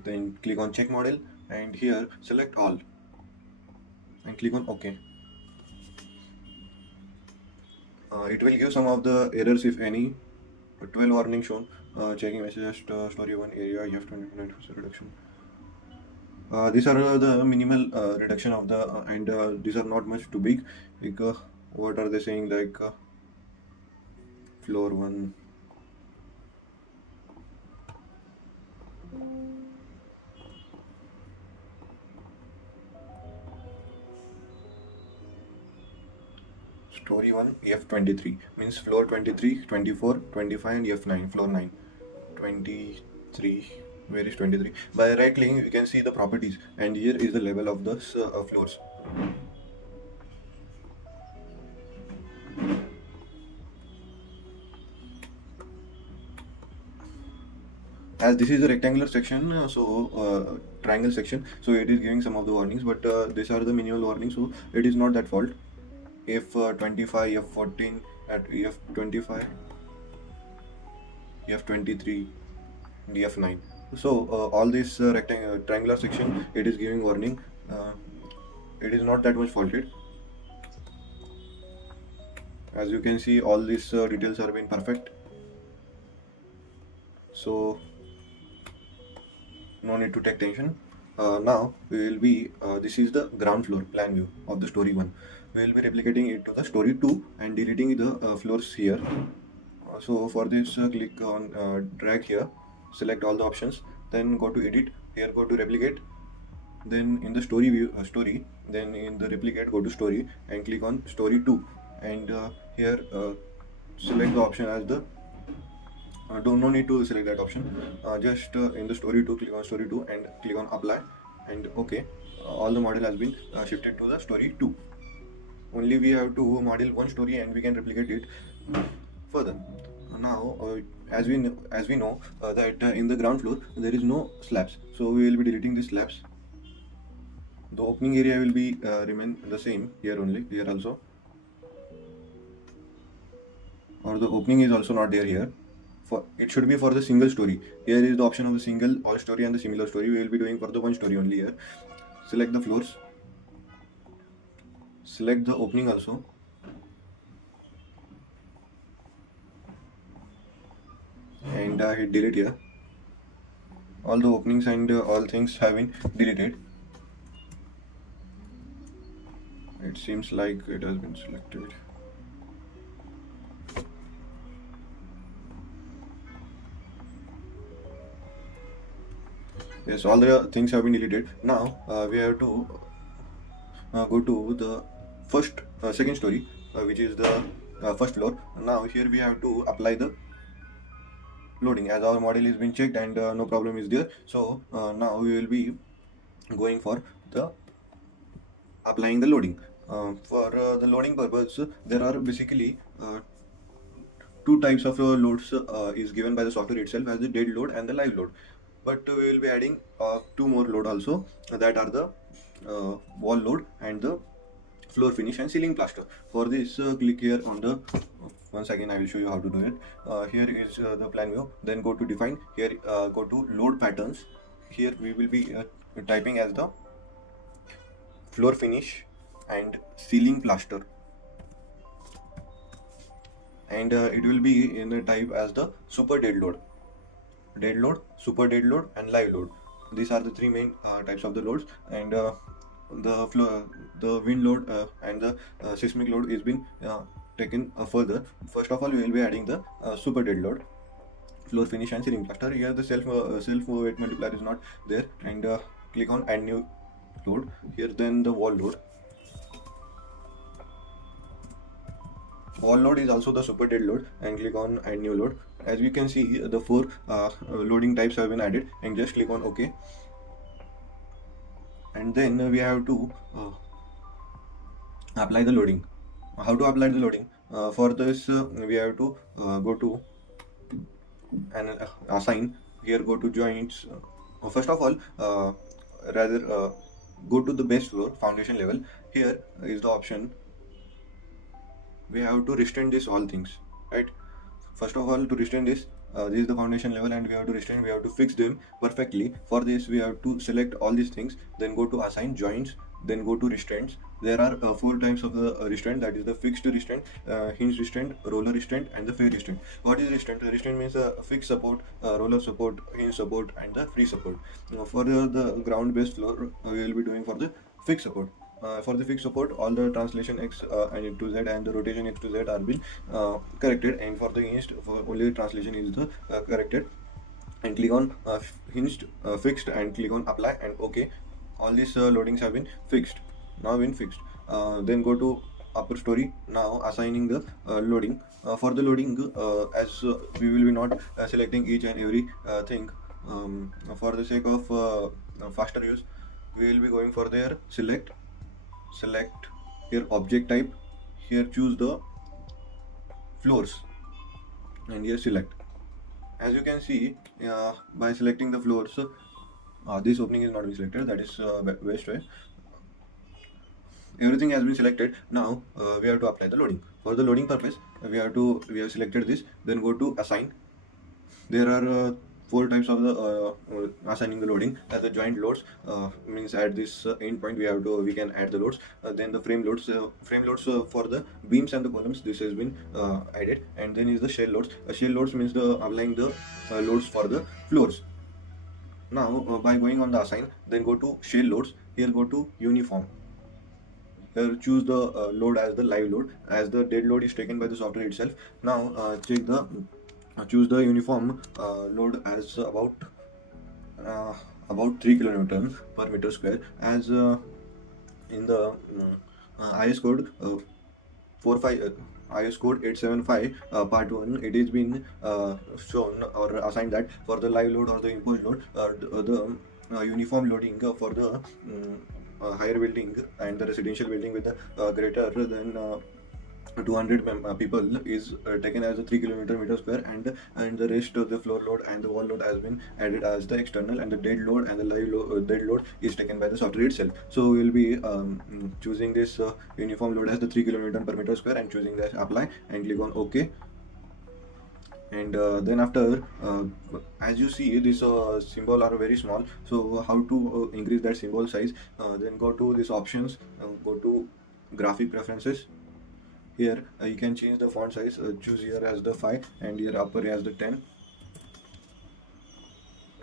then click on check model, and here select all and click on OK. It will give some of the errors if any. 12 warning shown. Checking messages, story 1 area, you have 29% reduction. These are the minimal reduction of the and these are not much too big. Like what are they saying, like floor 1, story 1 F23 means floor 23, 24, 25 and F9 floor 9. 23, where is 23? By right clicking we can see the properties, and here is the level of the floors. As this is a rectangular section, triangle section, so it is giving some of the warnings, but these are the minimal warnings, so it is not that fault. F25, F14, at F25, F23, and F9. So all this triangular section, it is giving warning. It is not that much faulted. As you can see, all these details are being perfect. So no need to take tension. Now we will be this is the ground floor plan view of the story 1. We will be replicating it to the story 2 and deleting the floors here. So for this, click on drag here, select all the options, then go to edit. Here go to replicate, then in the story view then in the replicate go to story and click on story 2, and here select the option as the no need to select that option. Just in the story 2, click on story 2 and click on apply and OK. All the model has been shifted to the story 2. Only we have to model one story and we can replicate it further. Now as we know that in the ground floor there is no slabs, so we will be deleting the slabs. The opening area will be remain the same here only, here also, or the opening is also not there here. For it should be for the single story. Here is the option of the single, all story and the similar story. We will be doing for the one story only here. Select the floors, select the opening also, and hit delete here. All the openings and all things have been deleted. It seems like it has been selected. Yes, all the things have been deleted. Now we have to go to the second story, which is the first floor. Now here we have to apply the loading, as our model is been checked and no problem is there. So now we will be going for the applying the loading. For the loading purpose, there are basically two types of loads is given by the software itself, as the dead load and the live load. But we will be adding two more load also, that are the wall load and the floor finish and ceiling plaster. For this, click here on the once again I will show you how to do it. Here is the plan view, then go to define. Here go to load patterns. Here we will be typing as the floor finish and ceiling plaster, and it will be in the type as the super dead load, super dead load, and live load. These are the three main types of the loads, and the floor, the wind load and the seismic load is been taken further. First of all, we will be adding the super dead load, floor finish, and ceiling plaster. Here the self weight multiplier is not there, and click on add new load here. Then the wall load. Wall load is also the super dead load, and click on add new load. As we can see, the four loading types have been added, and just click on OK. And then we have to apply the loading. How to apply the loading? For this, we have to go to and assign. Here, go to joints. First of all, go to the base floor, foundation level. Here is the option. We have to restrain this all things, right? First of all, to restrain this, this is the foundation level, and we have to restrain, we have to fix them perfectly. For this, we have to select all these things, then go to assign joints, then go to restraints. There are four types of the restraint, that is the fixed restraint, hinge restraint, roller restraint, and the free restraint. What is restraint? Restraint means fixed support, roller support, hinge support, and the free support. For the ground based floor, we will be doing for the fixed support. For the fixed support, all the translation x and to z and the rotation x to z are been corrected, and for the hinged, for only the translation is the corrected. And click on hinged fixed, and click on apply and OK. All these loadings have been fixed. Then go to upper story. Now assigning the loading. For the loading, as we will be not selecting each and every thing, for the sake of faster use, we will be going for their select here object type. Here choose the floors, and here select. As you can see, by selecting the floors, this opening is not being selected, that is best way. Everything has been selected. Now we have to apply the loading. For the loading purpose, we have selected this, then go to assign. There are four types of the assigning the loading. As the joint loads, means at this end point we can add the loads. Then the frame loads, for the beams and the columns, this has been added. And then is the shell loads. Shell loads means the applying the loads for the floors. Now by going on the assign, then go to shell loads. Here go to uniform. Here choose the load as the live load, as the dead load is taken by the software itself. Now choose the uniform load as about 3 kN per meter square, as in the IS code 875 part 1, it is been shown or assigned that for the live load or the imposed load, the uniform loading for the higher building and the residential building with the greater than 200 people is taken as a 3 kN meter square, and the rest of the floor load and the wall load has been added as the external, and the dead load and the live dead load is taken by the software itself. So we will be choosing this uniform load as the 3 kN per meter square, and choosing this apply and click on OK. And then after, as you see, this symbol are very small, so how to increase that symbol size? Then go to this options, go to graphic preferences. Here you can change the font size, choose here as the 5 and here upper as the 10,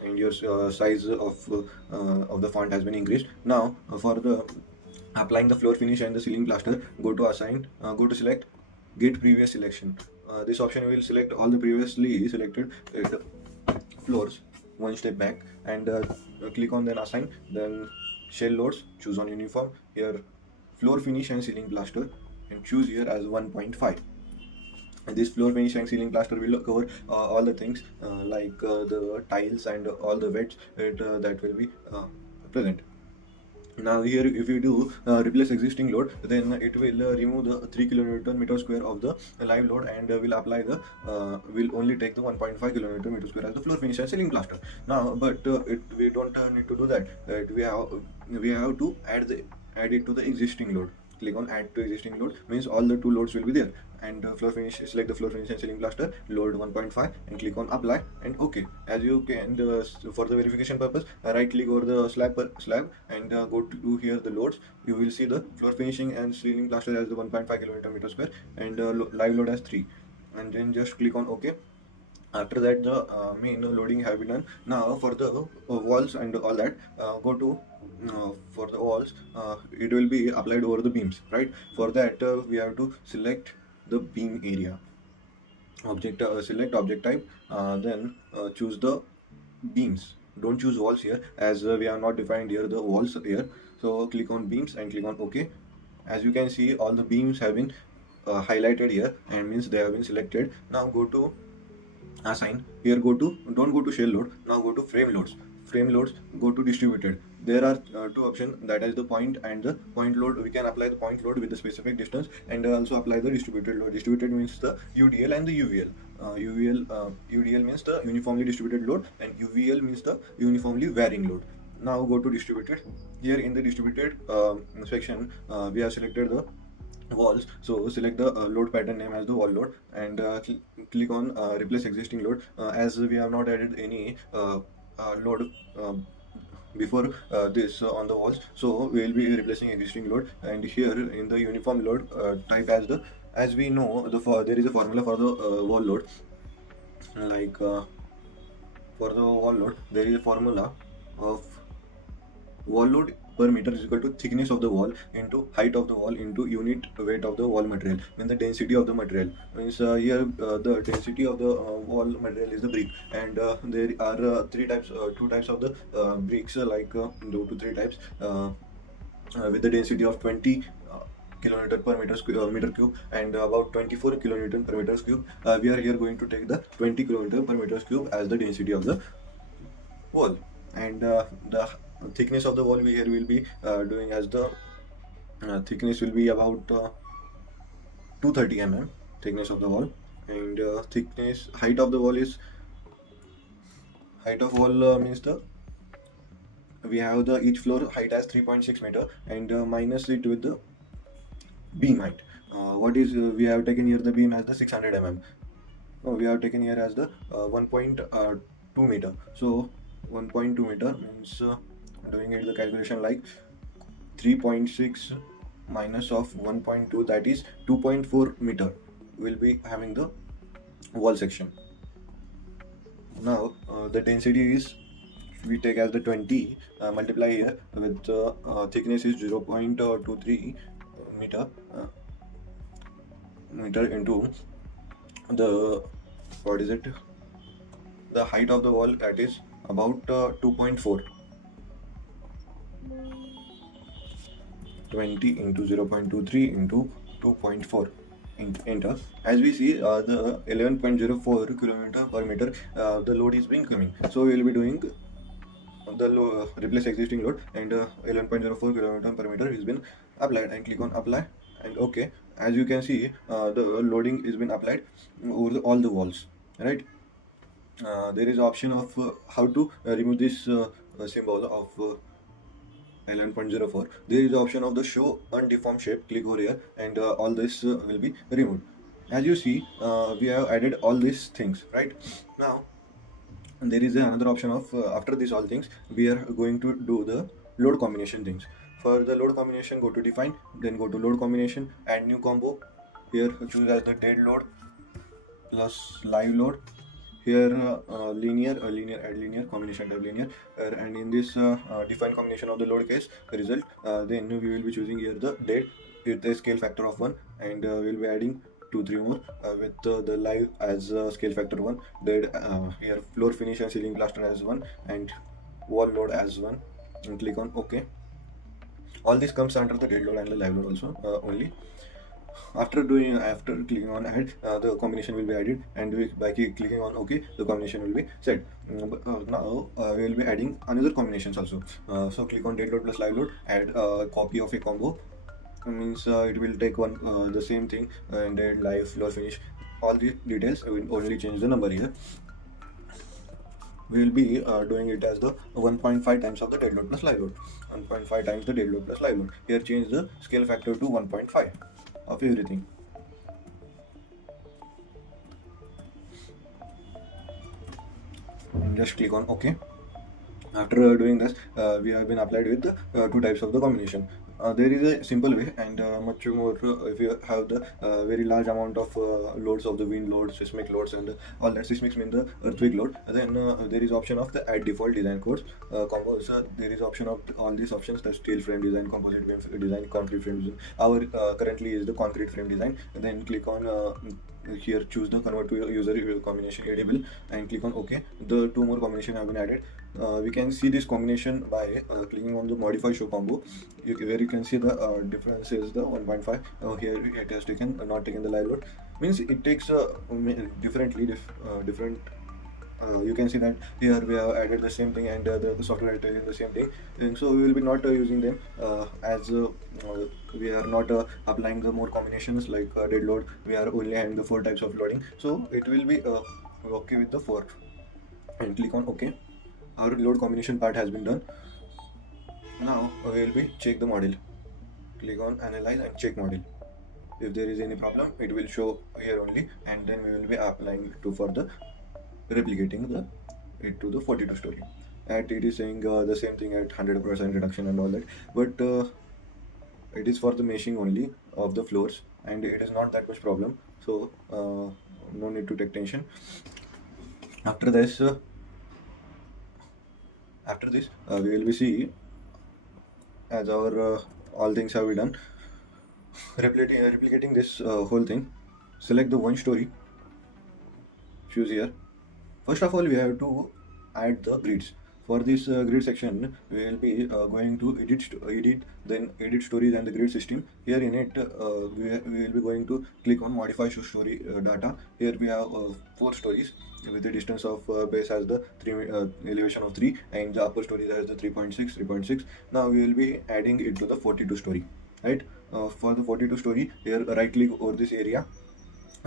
and your size of the font has been increased. Now for the applying the floor finish and the ceiling plaster, go to assign, go to select, get previous selection. This option will select all the previously selected floors one step back, and click on then assign, then shell loads, choose on uniform, here floor finish and ceiling plaster, and choose here as 1.5. And this floor finish and ceiling plaster will cover all the things like the tiles and all the wets that will be present. Now here, if you do replace existing load, then it will remove the 3 kN meter square of the live load, and will apply the will only take the 1.5 kN meter square as the floor finish and ceiling plaster. Now, but we don't need to do that. We have to add it to the existing load. click on add to existing load, means all the 2 loads will be there. And floor finish, select the floor finish and ceiling plaster, load 1.5 and click on apply and OK. As you can, for the verification purpose, right click over the slab and go to here the loads. You will see the floor finishing and ceiling plaster as the 1.5 km square and live load as 3, and then just click on OK. After that, the main loading have been done. Now for the walls and all that, go to for the walls, it will be applied over the beams, right? For that, we have to select the beam area, object, select object type, then choose the beams. Don't choose walls here, as we are not defined here the walls here. So click on beams and click on OK. As you can see, all the beams have been highlighted here, and means they have been selected. Now go to assign. Here don't go to shell load, now go to frame loads. Frame loads, go to distributed. There are 2 options, that is the point and the point load. We can apply the point load with the specific distance, and also apply the distributed load. Distributed means the UDL and the UVL. UDL means the uniformly distributed load, and UVL means the uniformly varying load. Now go to distributed. Here in the distributed section, we have selected the walls, so select the load pattern name as the wall load, and click on replace existing load. As we have not added any load before this on the walls, so we will be replacing existing load. And here in the uniform load, type as we know there is a formula for the wall load, like for the wall load there is a formula of wall load per meter is equal to thickness of the wall into height of the wall into unit weight of the wall material, means the density of the material. Means here the density of the wall material is the brick, and there are 2 types of the bricks, like 2 to 3 types with the density of 20 kilonewton per meter cube and about 24 kilonewton per meter cube. We are here going to take the 20 kilonewton per meter cube as the density of the wall, and the thickness of the wall we here will be doing as the thickness will be about 230 mm thickness of the wall, and height of the wall is means the we have the each floor height as 3.6 meter, and minus it with the beam height. What is we have taken here the beam as the 600 mm. We have taken here as the 1.2 meter. So 1.2 meter means doing it the calculation like 3.6 minus of 1.2, that is 2.4 meter will be having the wall section. Now the density is we take as the 20, multiply here with thickness is 0.23 meter into the the height of the wall, that is about 2.4. 20 into 0.23 into 2.4 enter. As we see the 11.04 kilometer per meter the load is being coming, so we will be doing the replace existing load, and 11.04 kilometer per meter has been applied, and click on apply and OK. As you can see the loading is been applied over all the walls, right? There is option of how to remove this symbol of 11.04. There is the option of the show undeformed shape. Click over here, and all this will be removed. As you see we have added all these things, right? Now there is another option of after this all things we are going to do the load combination things. For the load combination, go to define, then go to load combination, add new combo. Here choose as the dead load plus live load. Here linear add linear, combination type linear, and in this define combination of the load case result, then we will be choosing here the dead with a scale factor of 1, and we will be adding 2-3 more with the live as scale factor 1, dead here floor finish and ceiling plaster as 1, and wall load as 1, and click on OK. All this comes under the dead load and the live load also only. After clicking on add, the combination will be added, and by clicking on OK, the combination will be set. Now we will be adding another combinations also. So click on dead load plus live load, add a copy of a combo. Means it will take one the same thing, and dead, live, floor finish, all the details. I will only change the number here. we will be doing it as the 1.5 times of the dead load plus live load. 1.5 times the dead load plus live load. Here change the scale factor to 1.5 of everything. And just click on OK. After doing this, we have been applied with two types of the combination. There is a simple way and much more if you have the very large amount of loads of the wind loads, seismic loads, and all that. Seismic means the earthquake load. Then there is option of the add default design codes combos. There is option of all these options: the steel frame design, composite frame design, concrete frame design. Our currently is the concrete frame design. And then click on here, choose the convert to user combination edible and click on OK. The two more combination have been added. We can see this combination by clicking on the modify show combo, where you can see the difference is the 1.5. Here it has taken not taken the live load, means it takes differently different. You can see that here we have added the same thing and the software is doing the same thing, and so we will be not using them as we are not applying the more combinations like dead load. We are only having the 4 types of loading, so it will be okay with the 4. And click on OK. Our load combination part has been done. Now we will be check the model. Click on analyze and check model. If there is any problem, it will show here only, and then we will be applying to for the replicating it to the 42 story. And it is saying the same thing at 100% reduction and all that, but it is for the meshing only of the floors, and it is not that much problem. So no need to take tension. After this, we will be see as our all things have been done. Replicating this whole thing, select the one story, choose here. First of all, we have to add the grids. For this grid section, we will be going to edit, then edit stories and the grid system. Here in it, we will be going to click on modify show story data. Here we have 4 stories with the distance of base as the 3 elevation of 3, and the upper stories as the 3.6. Now we will be adding it to the 42 story, right? For the 42 story, here right click over this area,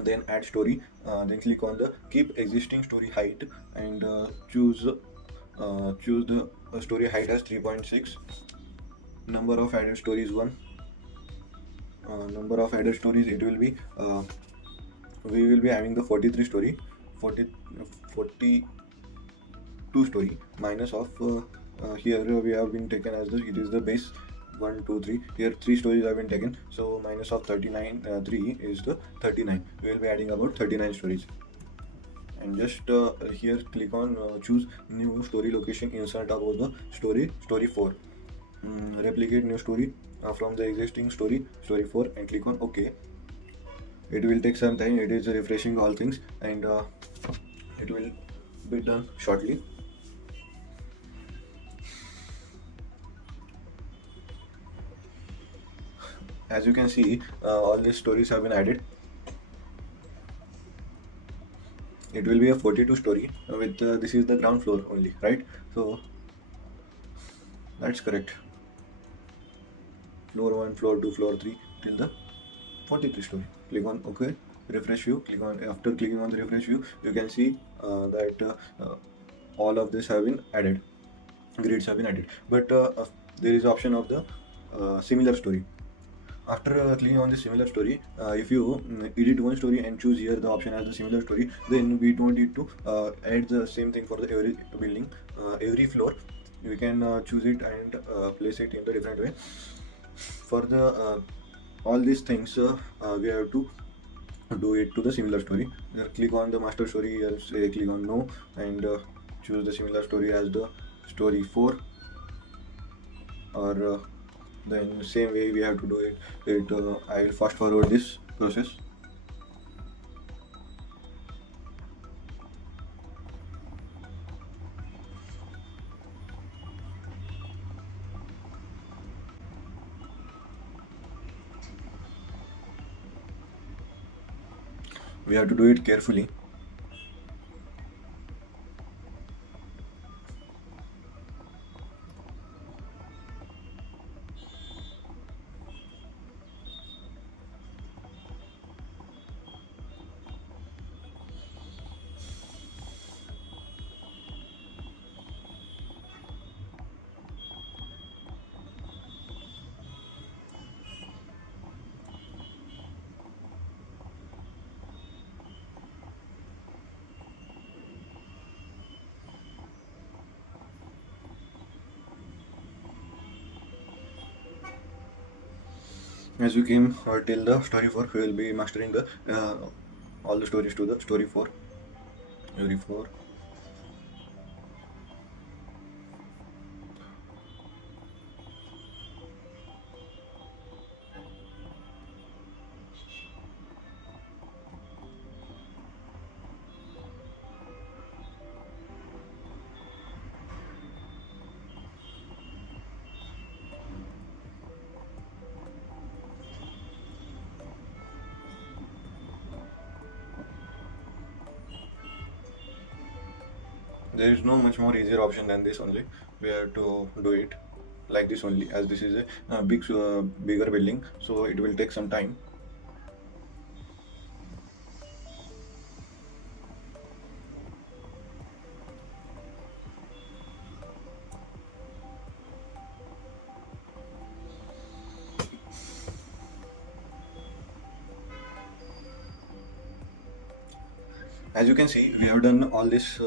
then add story, then click on the keep existing story height and choose the story height as 3.6. Number of added stories 1. Number of added stories, it will be we will be having the 43 story, 42 story minus of here we have been taken as it is the base 1 2 3. Here 3 stories have been taken, so minus of 39 3 is the 39. We will be adding about 39 stories. And just here click on choose new story location, insert about the story 4. Replicate new story from the existing story 4, and click on OK. It will take some time, it is refreshing all things, and it will be done shortly. As you can see, all these stories have been added. It will be a 42 story with this is the ground floor only, right? So that's correct. Floor 1, floor 2, floor 3 till the 43 story. Click on OK. Refresh view. Click on, after clicking on the refresh view, you can see that all of this have been added. Grids have been added, but there is option of the similar story. After clicking on the similar story, if you edit one story and choose here the option as the similar story, then we don't need to add the same thing for the every building, every floor. We can choose it and place it in the different way. For the all these things, we have to do it to the similar story. Click on the master story, say click on no, and choose the similar story as the story 4, or then same way we have to do it. I will fast forward this process. We have to do it carefully. As we came till the story 4, we will be mastering the all the stories to the story 4. Story 4. There is no much more easier option than this only. We have to do it like this only, as this is a bigger building, so it will take some time. As you can see, we have done all these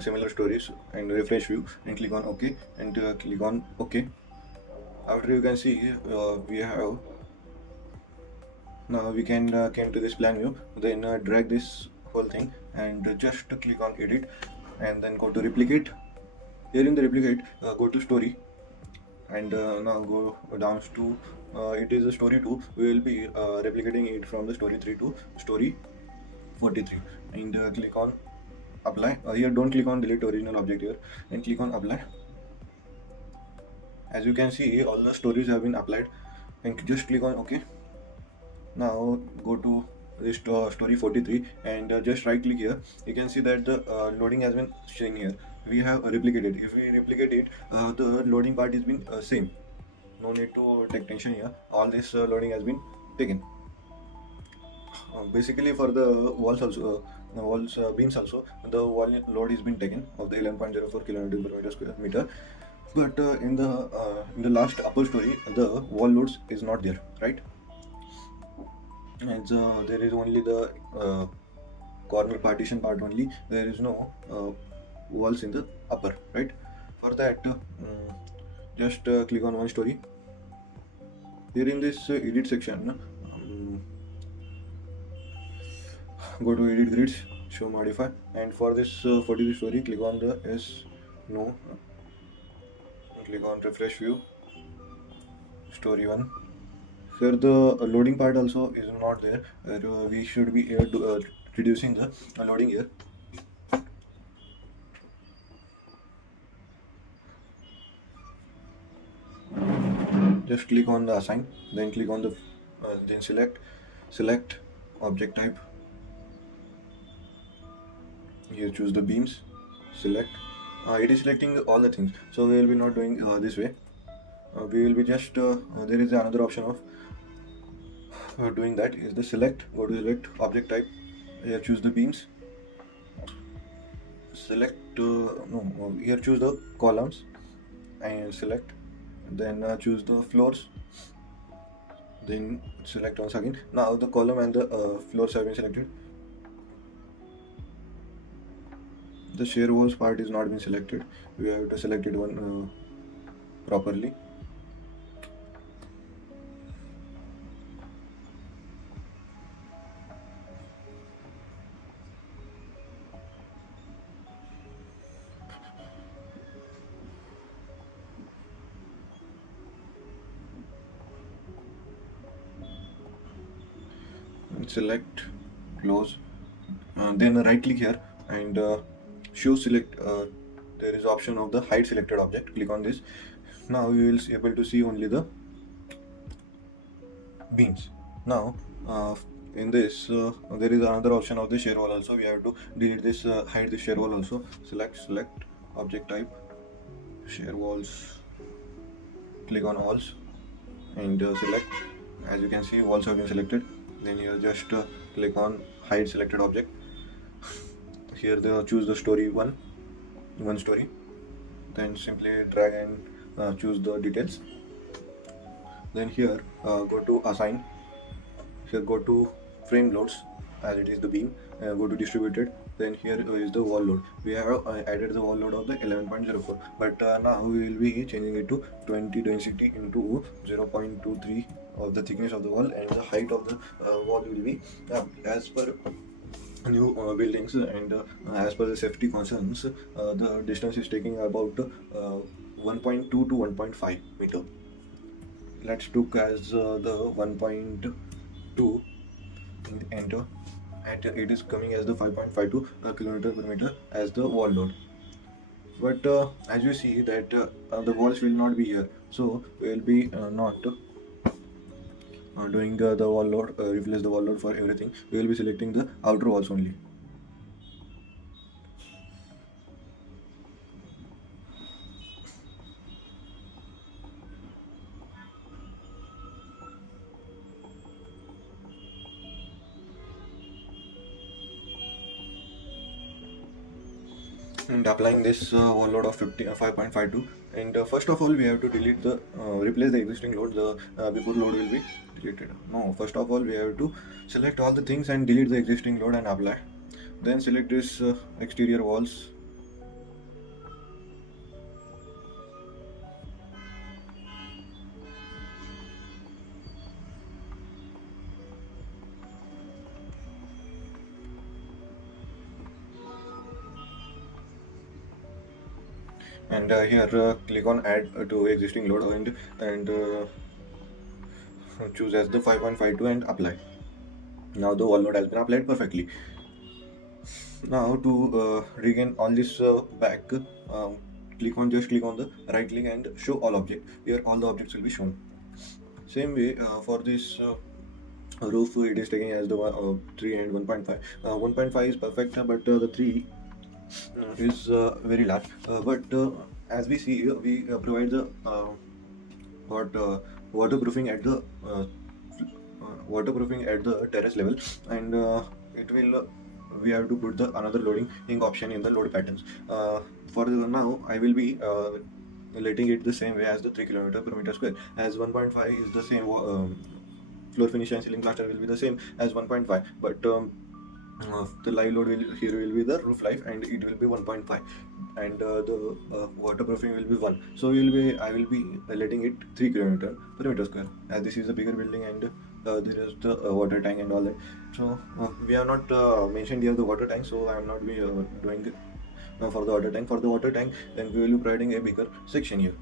similar stories, and refresh view and click on OK, and click on OK. After, you can see we have, now we can came to this plan view, then drag this whole thing and just click on edit, and then go to replicate. Here in the replicate, go to story, and now go down to it is a story 2. We will be replicating it from the story 3 to story 43, and click on apply. Here don't click on delete original object here, and click on apply. As you can see, all the stories have been applied, and just click on OK. Now go to this story 43, and just right click here. You can see that the loading has been showing here. We have replicated. If we replicate it, the loading part has been same. No need to take tension here. All this loading has been taken. Basically, for the walls also, beams also, the wall load has been taken of the 11.04 kN per meter square meter. But in the last upper story, the wall loads is not there, right? And there is only the corner partition part only. There is no walls in the upper, right? For that, just click on one story. Here in this edit section, go to edit grids, show modify, and for this 43 story, click on the no, click on refresh view, story 1. Here the loading part also is not there. We should be reducing the loading here. Just click on the assign, then click on the then select object type. Here choose the beams, select. It is selecting all the things, so we will be not doing this way. We will be just there is another option of doing that, is the select. Go to select object type. Here choose the beams, select no, here choose the columns and select, then choose the floors, then select once again. Now the column and the floors have been selected. The shear walls part is not been selected. We have to select it one properly. And select close, then right click here and show select. There is option of the hide selected object. Click on this. Now you will be able to see only the beams. Now in this there is another option of the shear wall also. We have to delete this, hide the shear wall also. Select object type, shear walls, click on walls, and select. As you can see, walls have been selected. Then here just click on hide selected object. Here choose the story one story, then simply drag and choose the details. Then here go to assign. Here go to frame loads, as it is the beam. Go to distributed. Then here is the wall load. We have added the wall load of the 11.04, but now we will be changing it to 20 density into 0.23 of the thickness of the wall, and the height of the wall will be as per new buildings, and as per the safety concerns, the distance is taking about 1.2 to 1.5 meter. Let's took as the 1.2 enter, and it is coming as the 5.52 kilometer per meter as the wall load. But as you see that the walls will not be here, so we will be not doing the wall load, replace the wall load for everything. We will be selecting the outer walls only. And applying this wall load of 5.52, and first of all we have to delete the replace the existing load. The before load will be deleted. No, first of all we have to select all the things and delete the existing load and apply. Then select this exterior walls, and here click on add to existing load, and choose as the 5.52 and apply. Now the wall load has been applied perfectly. Now to regain all this back, click on the right click and show all object. Here all the objects will be shown. Same way for this roof, it is taking as the 3 and 1.5. 1.5 is perfect, but the 3 is very large. But as we see, we provide the waterproofing at the waterproofing at the terrace level, and it will we have to put the another loading option in the load patterns. For now I will be letting it the same way as the 3 kilometer per meter square, as 1.5 is the same. Floor finish and ceiling plaster will be the same as 1.5, but the live load here will be the roof life, and it will be 1.5, and the waterproofing will be 1. So I will be letting it 3 kilometer per meter square, as this is a bigger building, and there is the water tank and all that. So we have not mentioned here the water tank, so I am not be doing for the water tank. For the water tank, then we will be providing a bigger section here.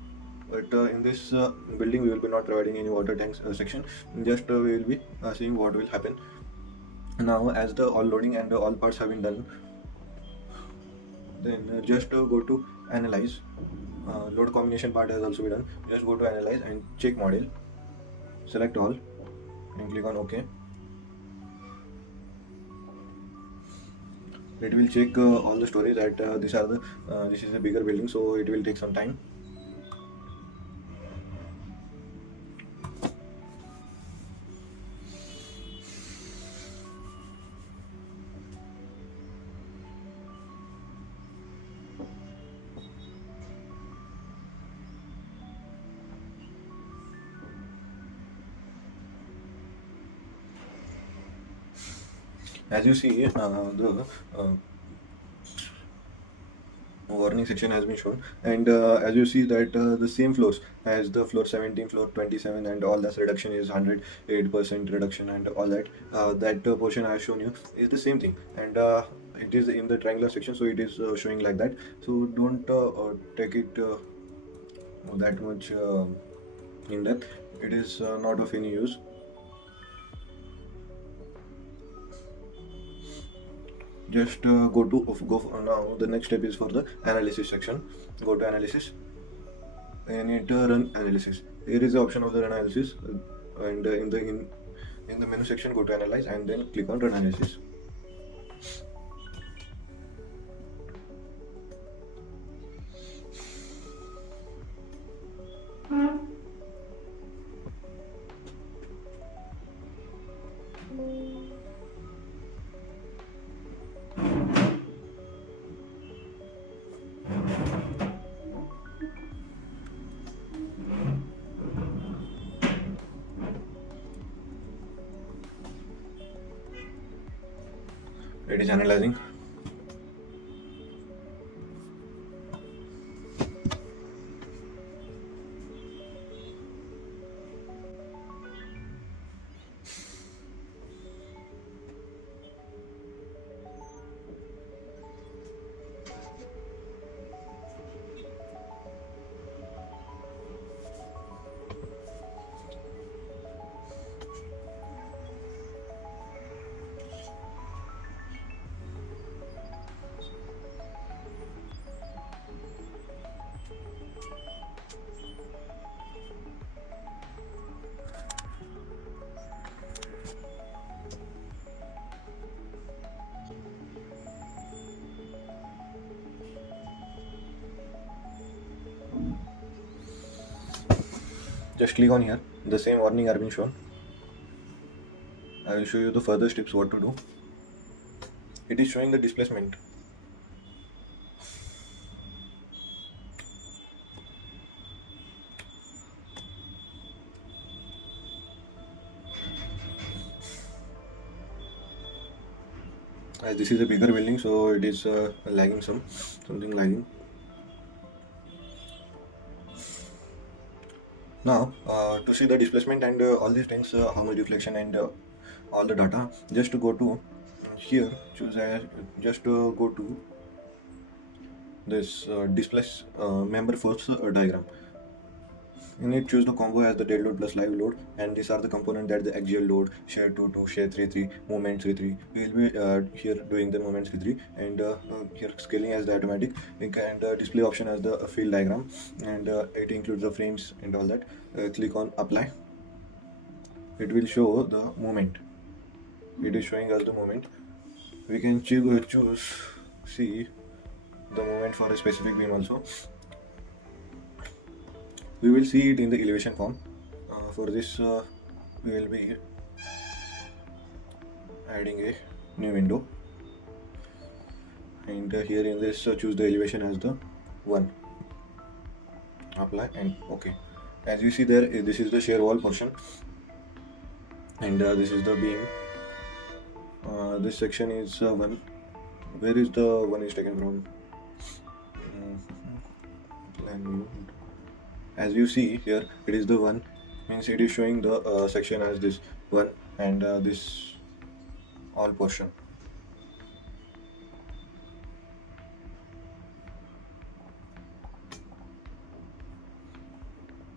But in this building we will be not providing any water tanks section. Just we will be seeing what will happen. Now as the all loading and all parts have been done, then just go to analyze. Load combination part has also been done. Just go to analyze and check model, select all and click on OK. It will check all the stories that this is a bigger building, so it will take some time. As you see, the warning section has been shown, and as you see that the same floors as the floor 17, floor 27, and all that reduction is 108% reduction, and all that that portion I have shown you is the same thing, and it is in the triangular section, so it is showing like that. So don't take it that much in depth. It is not of any use. Just go now. The next step is for the analysis section. Go to analysis and enter run analysis. Here is the option of the run analysis, and in the menu section, go to analyze and then click on run analysis. It is analyzing. Just click on here, the same warning are being shown. I will show you the further steps what to do. It is showing the displacement. As this is a bigger building, so it is lagging something lagging. Now to see the displacement and all these things, how much deflection and all the data, just to go to here, choose just go to this displace member force diagram. In it, choose the combo as the dead load plus live load, and these are the components that the axial load, shear 2, shear 3, moment 3. We will be here doing the moment 3, and here scaling as the automatic, and display option as the field diagram, and it includes the frames and all that. Click on apply. It will show the moment. It is showing us the moment. We can choose see the moment for a specific beam also. We will see it in the elevation form. For this, we will be adding a new window, and here in this, choose the elevation as the 1. Apply and OK. As you see there, this is the shear wall portion, and this is the beam. This section is 1. Where is the 1 is taken from? Plan view. As you see here, it is the 1, means it is showing the section as this 1, and this all portion.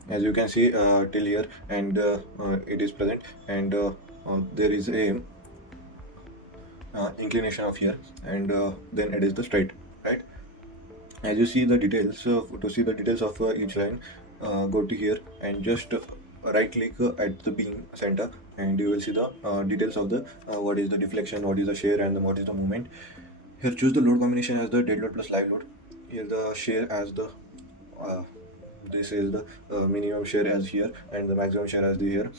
As you can see till here, and it is present, and there is a inclination of here, and then it is the straight, right? As you see the details, to see the details of each line, go to here and just right click at the beam center, and you will see the details of the what is the deflection, what is the shear, and what is the movement. Here choose the load combination as the dead load plus live load. Here the shear as the this is the minimum shear as here, and the maximum shear as the here,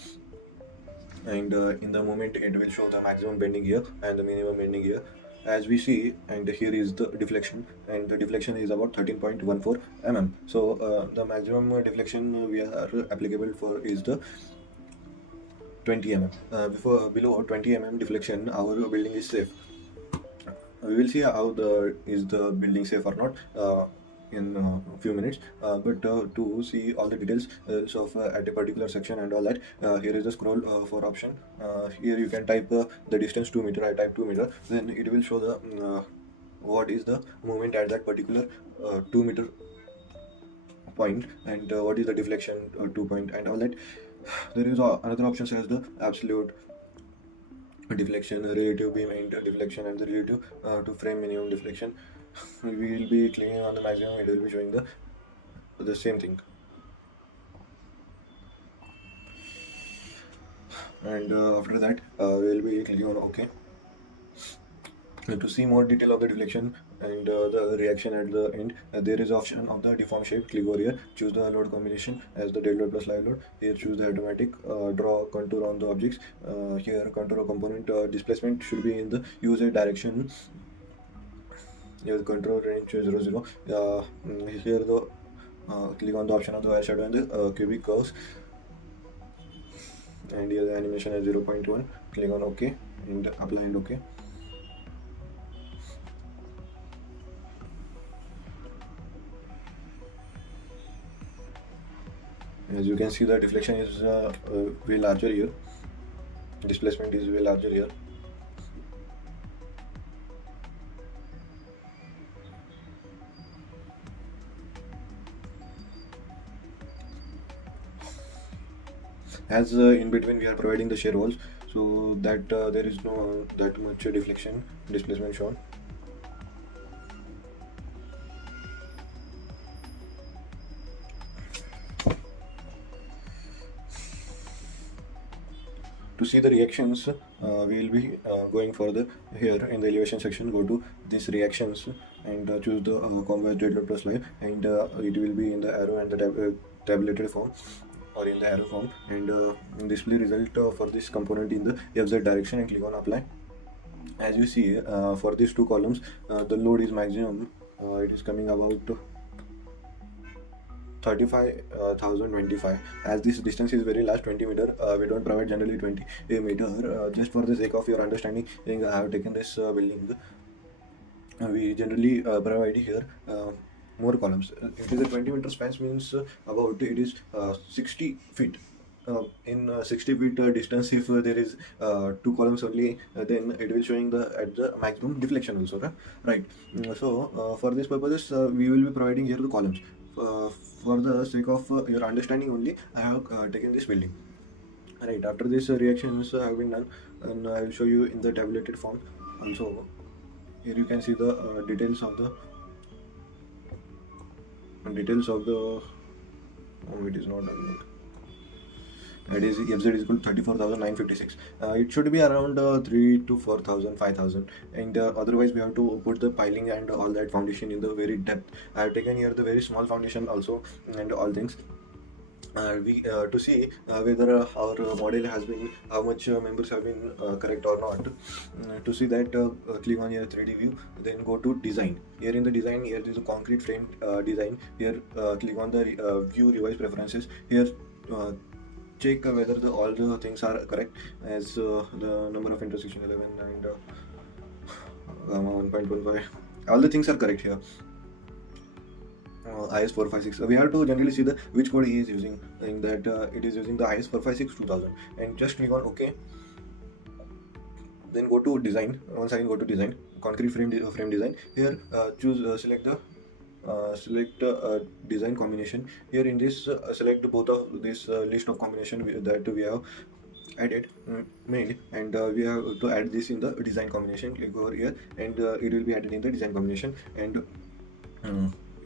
and in the moment it will show the maximum bending here and the minimum bending here, as we see. And here is the deflection, and the deflection is about 13.14 mm. So the maximum deflection we are applicable for is the 20 mm. Below 20 mm deflection, our building is safe. We will see how is the building safe or not in a few minutes, but to see all the details of at a particular section and all that, here is the scroll for option. Here you can type the distance 2 meter. I type 2 meter, then it will show the what is the movement at that particular 2 meter point, and what is the deflection 2 point and all that. There is another option as the absolute deflection, relative beam and deflection, and the relative to frame minimum deflection. We will be clicking on the maximum, it will be showing the same thing. And after that, we will be clicking on OK. To see more detail of the deflection and the reaction at the end, there is option of the deform shape. Click over here, choose the load combination as the dead load plus live load. Here choose the automatic, draw contour on the objects. Here contour component displacement should be in the user direction. Here the control range 0, 0. Here the click on the option of the wire shadow and the cubic curves, and here the animation at 0.1. Click on OK and apply and OK. As you can see, the deflection is way larger here. Displacement is way larger here. As in between we are providing the shear walls, so that there is no that much deflection displacement shown. To see the reactions, we will be going further here in the elevation section. Go to these reactions and choose the combo dead load plus live, and it will be in the arrow and the tabulated form. or in the arrow form, and display result for this component in the FZ direction, and click on apply. As you see, for these two columns, the load is maximum. It is coming about 35,025. As this distance is very large, 20 meter, we don't provide generally 20 meter. Just for the sake of your understanding, I have taken this building. We generally provide here more columns. It is a 20 meter span, means about it is 60 feet. In 60 feet distance, if there is two columns only, then it will showing the at the maximum deflection also, right? So for this purposes, we will be providing here the columns. For the sake of your understanding only, I have taken this building. Right, after this reactions have been done, and I will show you in the tabulated form also. Here you can see the details of the oh, it is not done. That is FZ is equal to 34,956. It should be around 3 to 4,000, 5,000, and otherwise we have to put the piling and all that foundation in the very depth. I have taken here the very small foundation also, and all things. We to see whether our model has been, how much members have been correct or not. To see that, click on your 3D view, then go to design. Here in the design, here is a concrete frame design. Here click on the view revise preferences. Here check whether all the things are correct, as the number of intersection 11 and 1.15, all the things are correct here. IS 456. We have to generally see the which code he is using, and that it is using the IS 456 2000, and just click on OK. Then go to design. Once again go to design, concrete frame design. Here choose select the design combination. Here in this select both of this list of combination that we have added made, and we have to add this in the design combination. Click over here, and it will be added in the design combination. And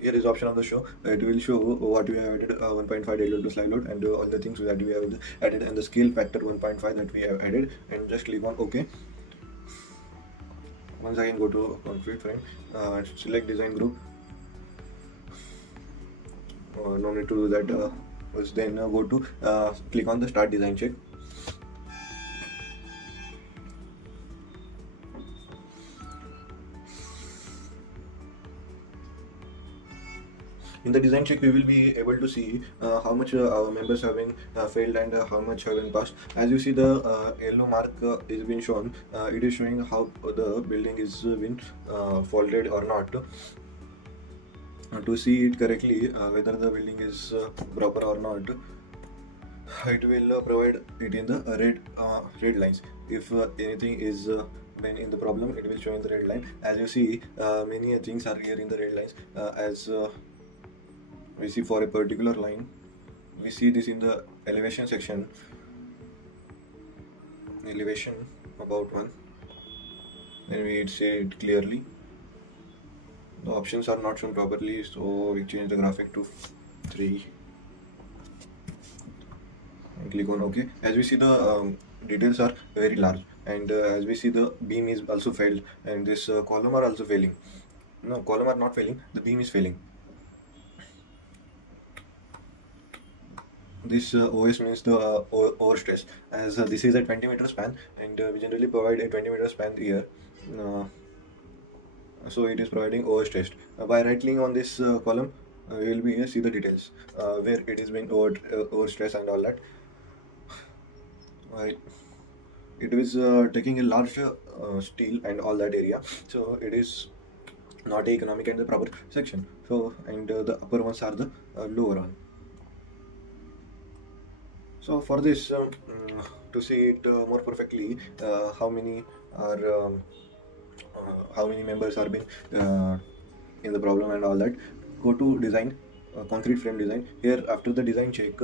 here is option of the show. It will show what we have added, 1.5 dead load to slide load, and all the things that we have added, and the scale factor 1.5 that we have added, and just click on OK. Once again go to concrete frame, select design group. No need to do that. Then go to click on the start design check. In the design check, we will be able to see how much our members have been failed, and how much have been passed. As you see, the yellow mark is been shown. It is showing how the building is been faulted or not. To see it correctly, whether the building is proper or not, it will provide it in the red lines. If anything is been in the problem, it will show in the red line. As you see, many things are here in the red lines. As we see for a particular line, we see this in the elevation section. Elevation about 1, then we see it clearly. The options are not shown properly, so we change the graphic to 3 and click on OK. As we see, the details are very large, and as we see, the beam is also failed, and this column are also failing. No, column are not failing, the beam is failing. This OS means the overstress, as this is a 20 meter span, and we generally provide a 20 meter span here. So it is providing overstressed. By right clicking on this column, you will be see the details where it is being overstressed and all that. It is taking a large steel and all that area, so it is not economic and the proper section. So, and the upper ones are the lower one. So for this, to see it more perfectly, how many members are being in the problem and all that, go to design, concrete frame design. Here after the design check,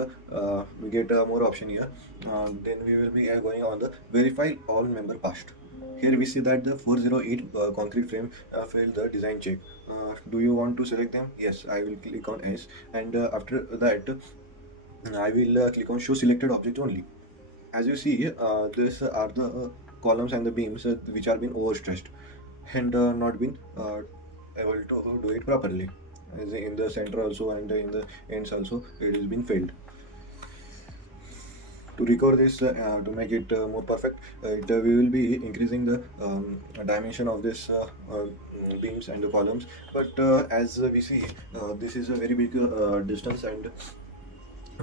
we get more option here. Then we will be going on the verify all member passed. Here we see that the 408 concrete frame failed the design check. Do you want to select them? Yes, I will click on yes, and after that I will click on show selected object only. As you see, these are the columns and the beams which are been overstressed and not been able to do it properly. As in the center also and in the ends also, it has been failed. To recover this, to make it more perfect, we will be increasing the dimension of this beams and the columns. But as we see, this is a very big distance, and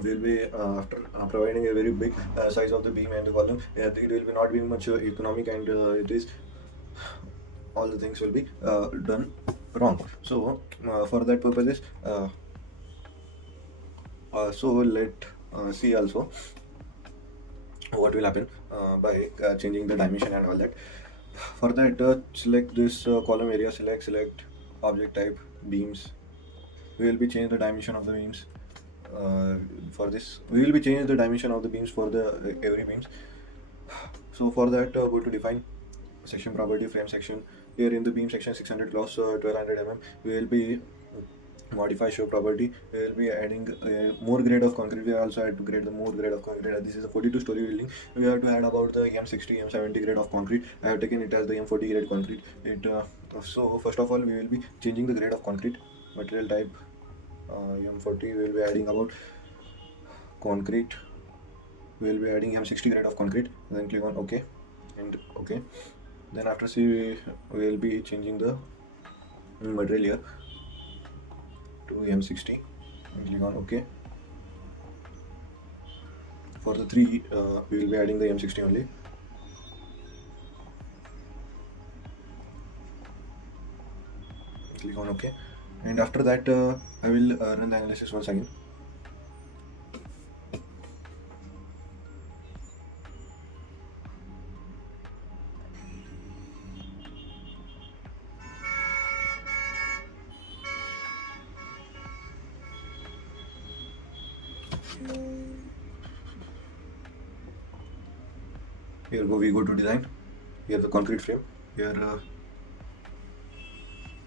will be after providing a very big size of the beam and the column, it will be not be much economic, and it is all the things will be done wrong. So for that purposes, so let see also what will happen by changing the dimension and all that. For that, select this column area, select object type, beams. We will be changing the dimension of the beams. For this, we will be changing the dimension of the beams for the every beams. So for that, go to define section property, frame section. Here in the beam section 600 cross 1200 mm, we will be modify show property. We will be adding more grade of concrete. We also had to grade the more grade of concrete. This is a 42-story building. We have to add about the M60 M70 grade of concrete. I have taken it as the M40 grade concrete. So first of all, we will be changing the grade of concrete. Material type M40. We will be adding about concrete. We will be adding M60 grade of concrete. Then click on OK and OK. Then after we will be changing the material here to M60 and click on OK. For the 3, we will be adding the M60 only. Click on OK, and after that I will run the analysis once again. Here we go to design. Here the concrete frame. Here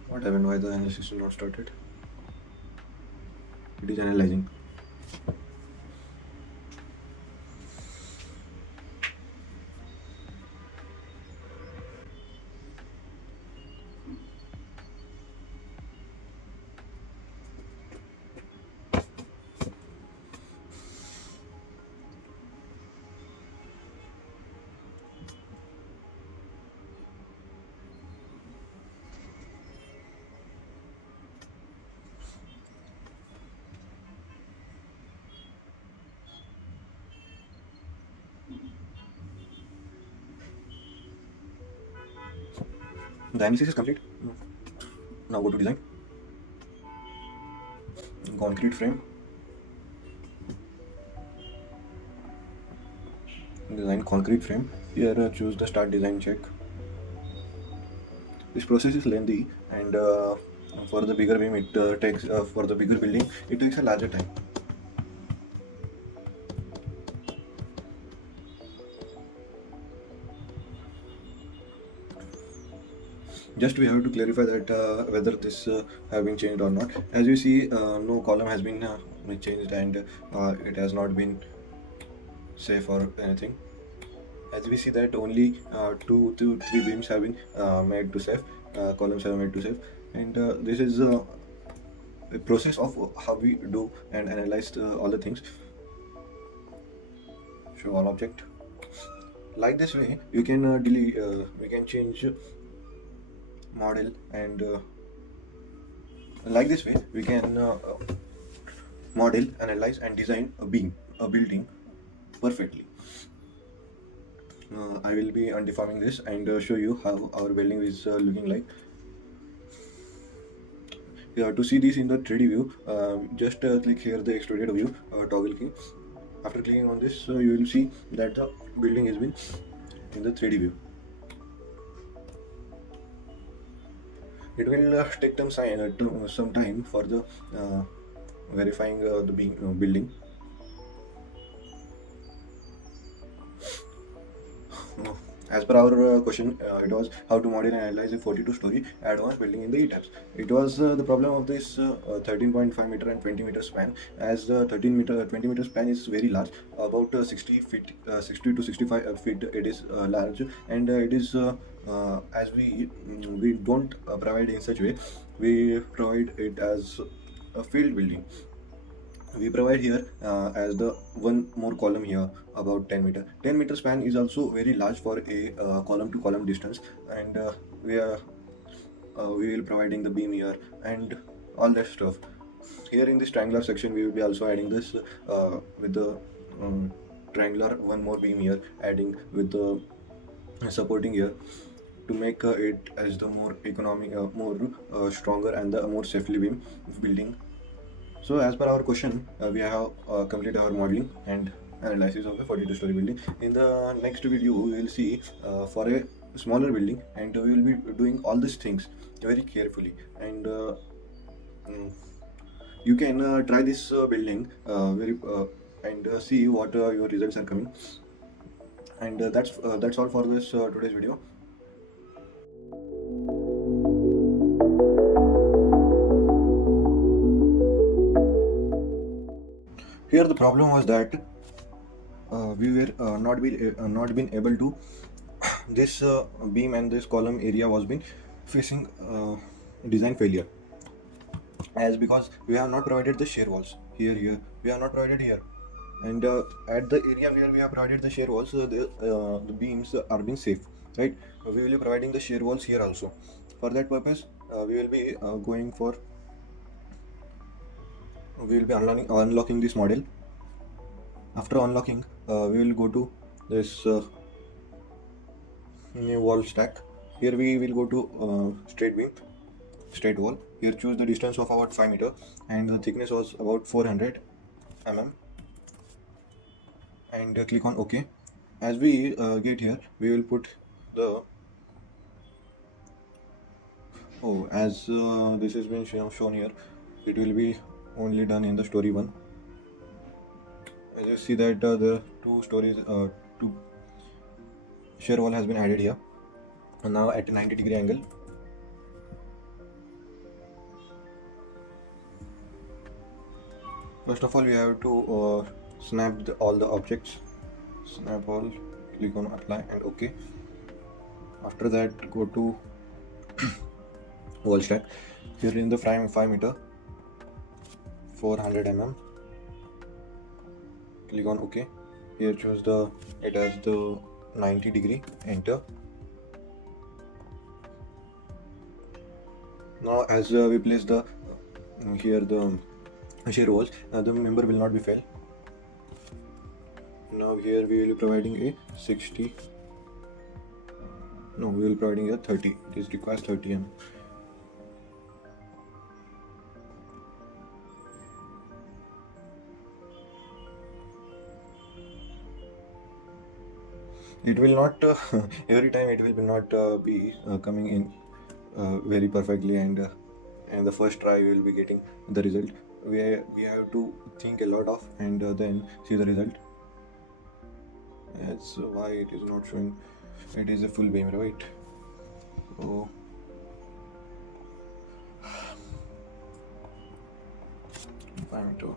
what happened? Why the analysis is not started? It is analyzing. The analysis is complete. Now go to design. Concrete frame. Design concrete frame. Here choose the start design check. This process is lengthy, and for the bigger beam it takes for the bigger building it takes a larger time. Just we have to clarify that whether this have been changed or not. As you see, no column has been changed, and it has not been safe or anything. As we see that only 2 to 3 beams have been made to safe, columns have been made to safe, and this is a process of how we do and analyze all the things. Show all object. Like this way, you can delete. We can change model, and like this way we can model, analyze and design a building perfectly. I will be undeforming this and show you how our building is looking like. To see this in the 3D view, just click here the extruded view toggle key. After clicking on this, you will see that the building has been in the 3D view. It will take some time for the verifying the building. As per our question, it was how to model and analyze a 42-story advanced building in the ETABS. It was the problem of this 13.5 meter and 20 meter span, as the 20 meter span is very large, about 60 to 65 feet. It is large, and it is as we don't provide in such way. We provide it as a field building. we provide here as the one more column here about 10 meter span is also very large for a column to column distance, and we will providing the beam here and all that stuff. Here in this triangular section we will be also adding this with the triangular one more beam here, adding with the supporting here to make it as the more economic, more stronger and the more safely beam building. So as per our question, we have completed our modeling and analysis of the 42-story building. In the next video, we will see for a smaller building, and we will be doing all these things very carefully. And you can try this building and see what your results are coming. And that's all for this today's video. Here the problem was that we were not been able to this beam and this column area was been facing design failure, as because we have not provided the shear walls here we have not provided here, and at the area where we have provided the shear walls, the beams are being safe, right? We will be providing the shear walls here also. For that purpose, we will be we will be unlocking this model. After unlocking, we will go to this new wall stack. Here we will go to straight beam, straight wall. Here choose the distance of about 5 meter, and the thickness was about 400 mm, and click on OK. As we get here, we will put the as this has been shown here, it will be only done in the story 1. As you see that the two shear wall has been added here, and now at a 90-degree angle. First of all, we have to snap all the objects. Snap all, click on apply and OK. After that, go to wall stack. Here in the frame 5 meter, 400 mm. Click on OK. Here choose it as the 90-degree, enter. Now as we place the here the shear walls, the member will not be fail. Now here we will be providing a 60. No, we will be providing a 30. It requires 30 mm. It will not every time it will not be coming in very perfectly, and the first try we will be getting the result. We have to think a lot of and then see the result. That's why it is not showing. It is a full beam, right? Oh. Fine too.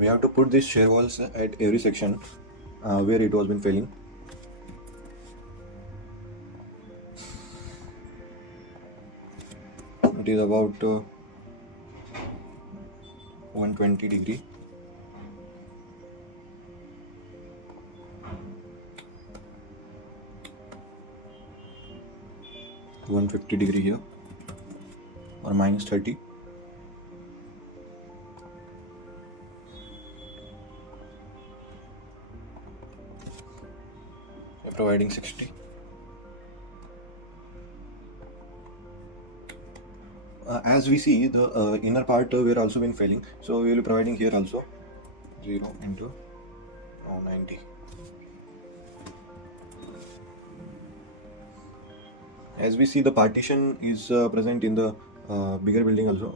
We have to put these shear walls at every section where it was been failing. It is about 120 degree. -150 here, or -30. Providing 60. As we see, the inner part were also been failing, so we will be providing here also 0 into 90. As we see, the partition is present in the bigger building also.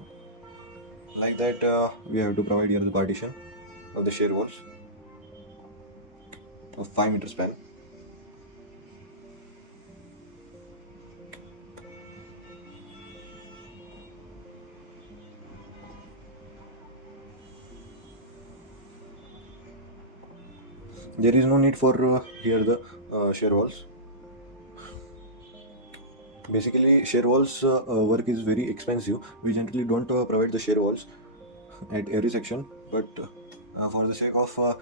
Like that, we have to provide here the partition of the shear walls of 5 meter span. There is no need for here the shear walls. Basically, shear walls work is very expensive. We generally don't provide the shear walls at every section, but for the sake of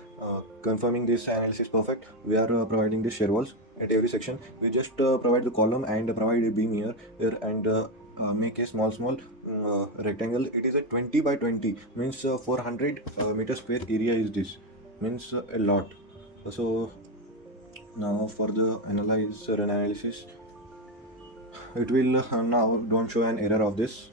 confirming this analysis perfect, we are providing the shear walls at every section. We just provide the column and provide a beam here and make a small rectangle. It is a 20 by 20, means 400 meter square area is this, means a lot. So now for the analysis, it will now don't show an error of this.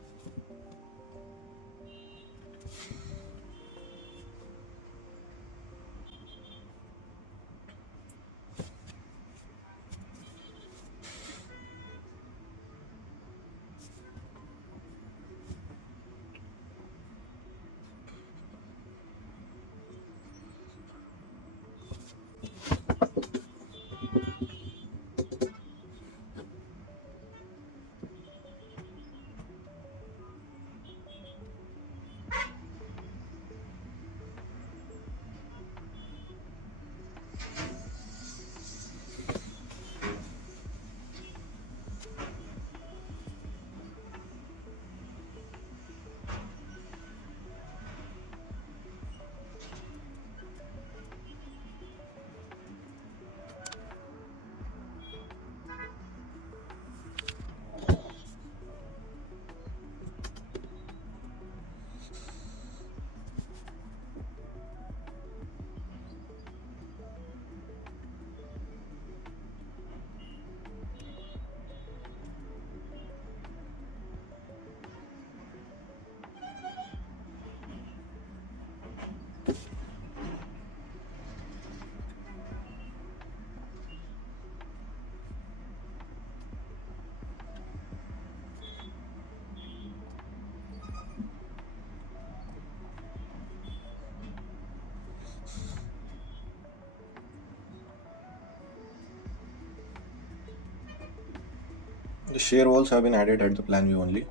The shear walls have been added at the plan view only,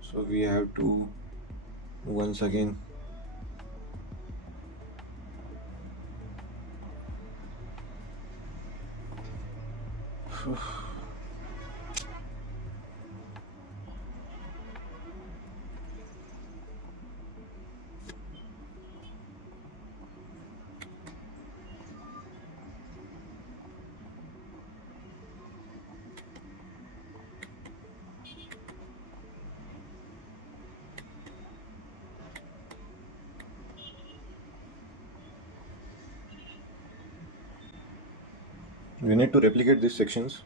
so we have to once again we need to replicate these sections.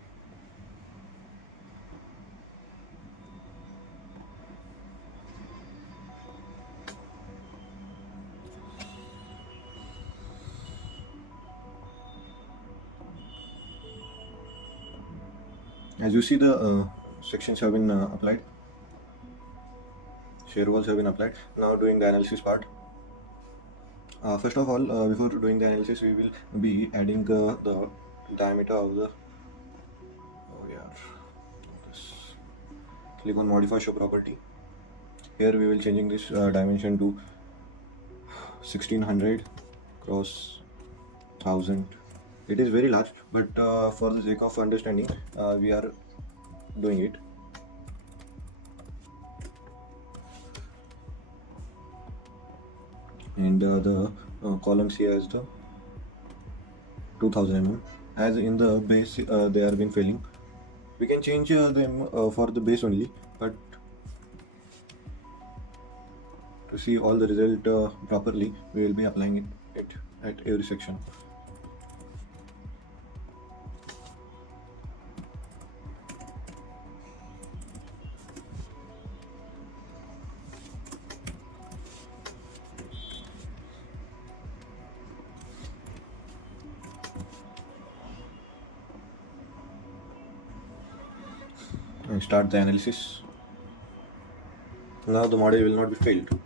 As you see, the sections have been applied, shear walls have been applied. Now doing the analysis part. First of all, before doing the analysis, we will be adding the diameter of the this. Click on modify show property. Here we will changing this dimension to 1600 cross 1000. It is very large, but for the sake of understanding, we are doing it. And the columns here is the 2000 mm. As in the base, they are been failing. We can change them for the base only, but to see all the result properly, we will be applying it at every section. And start the analysis. Now the model will not be failed.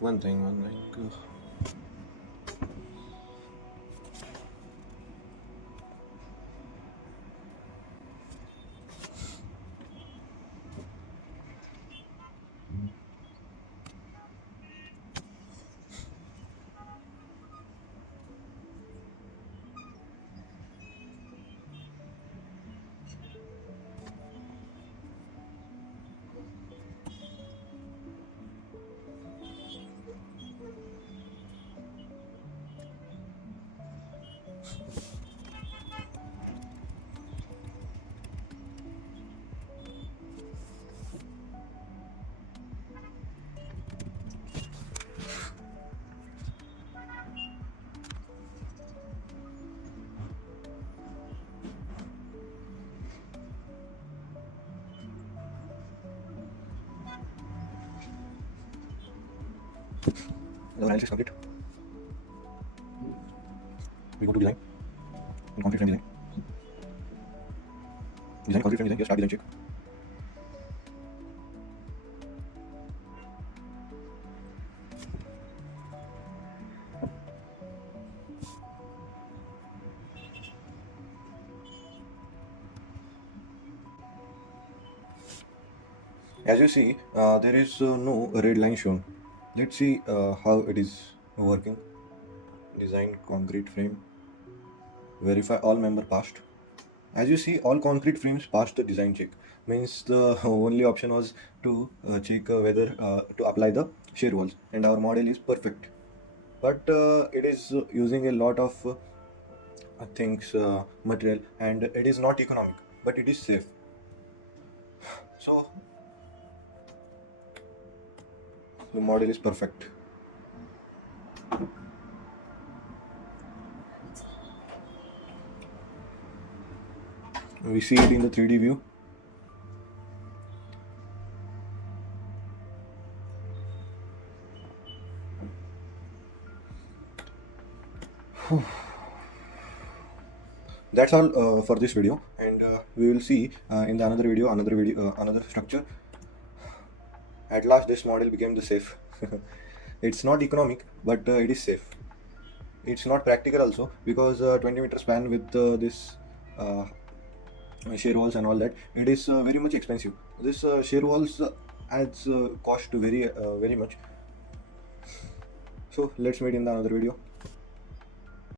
One thing. The analysis is complete. We go to design and concrete frame design. Design concrete frame design. Here start design check. As you see, there is no red line shown. Let's see how it is working. Design concrete frame. Verify all member passed. As you see, all concrete frames passed the design check. Means the only option was to check whether to apply the shear walls, and our model is perfect. But it is using a lot of things, material, and it is not economic, but it is safe. So the model is perfect. We see it in the 3D view. That's all for this video, and we will see in the another video another structure. At last this model became the safe. It's not economic, but it is safe. It's not practical also, because 20-meter span with this shear walls and all that, it is very much expensive. This shear walls adds cost very much. So let's meet in the another video.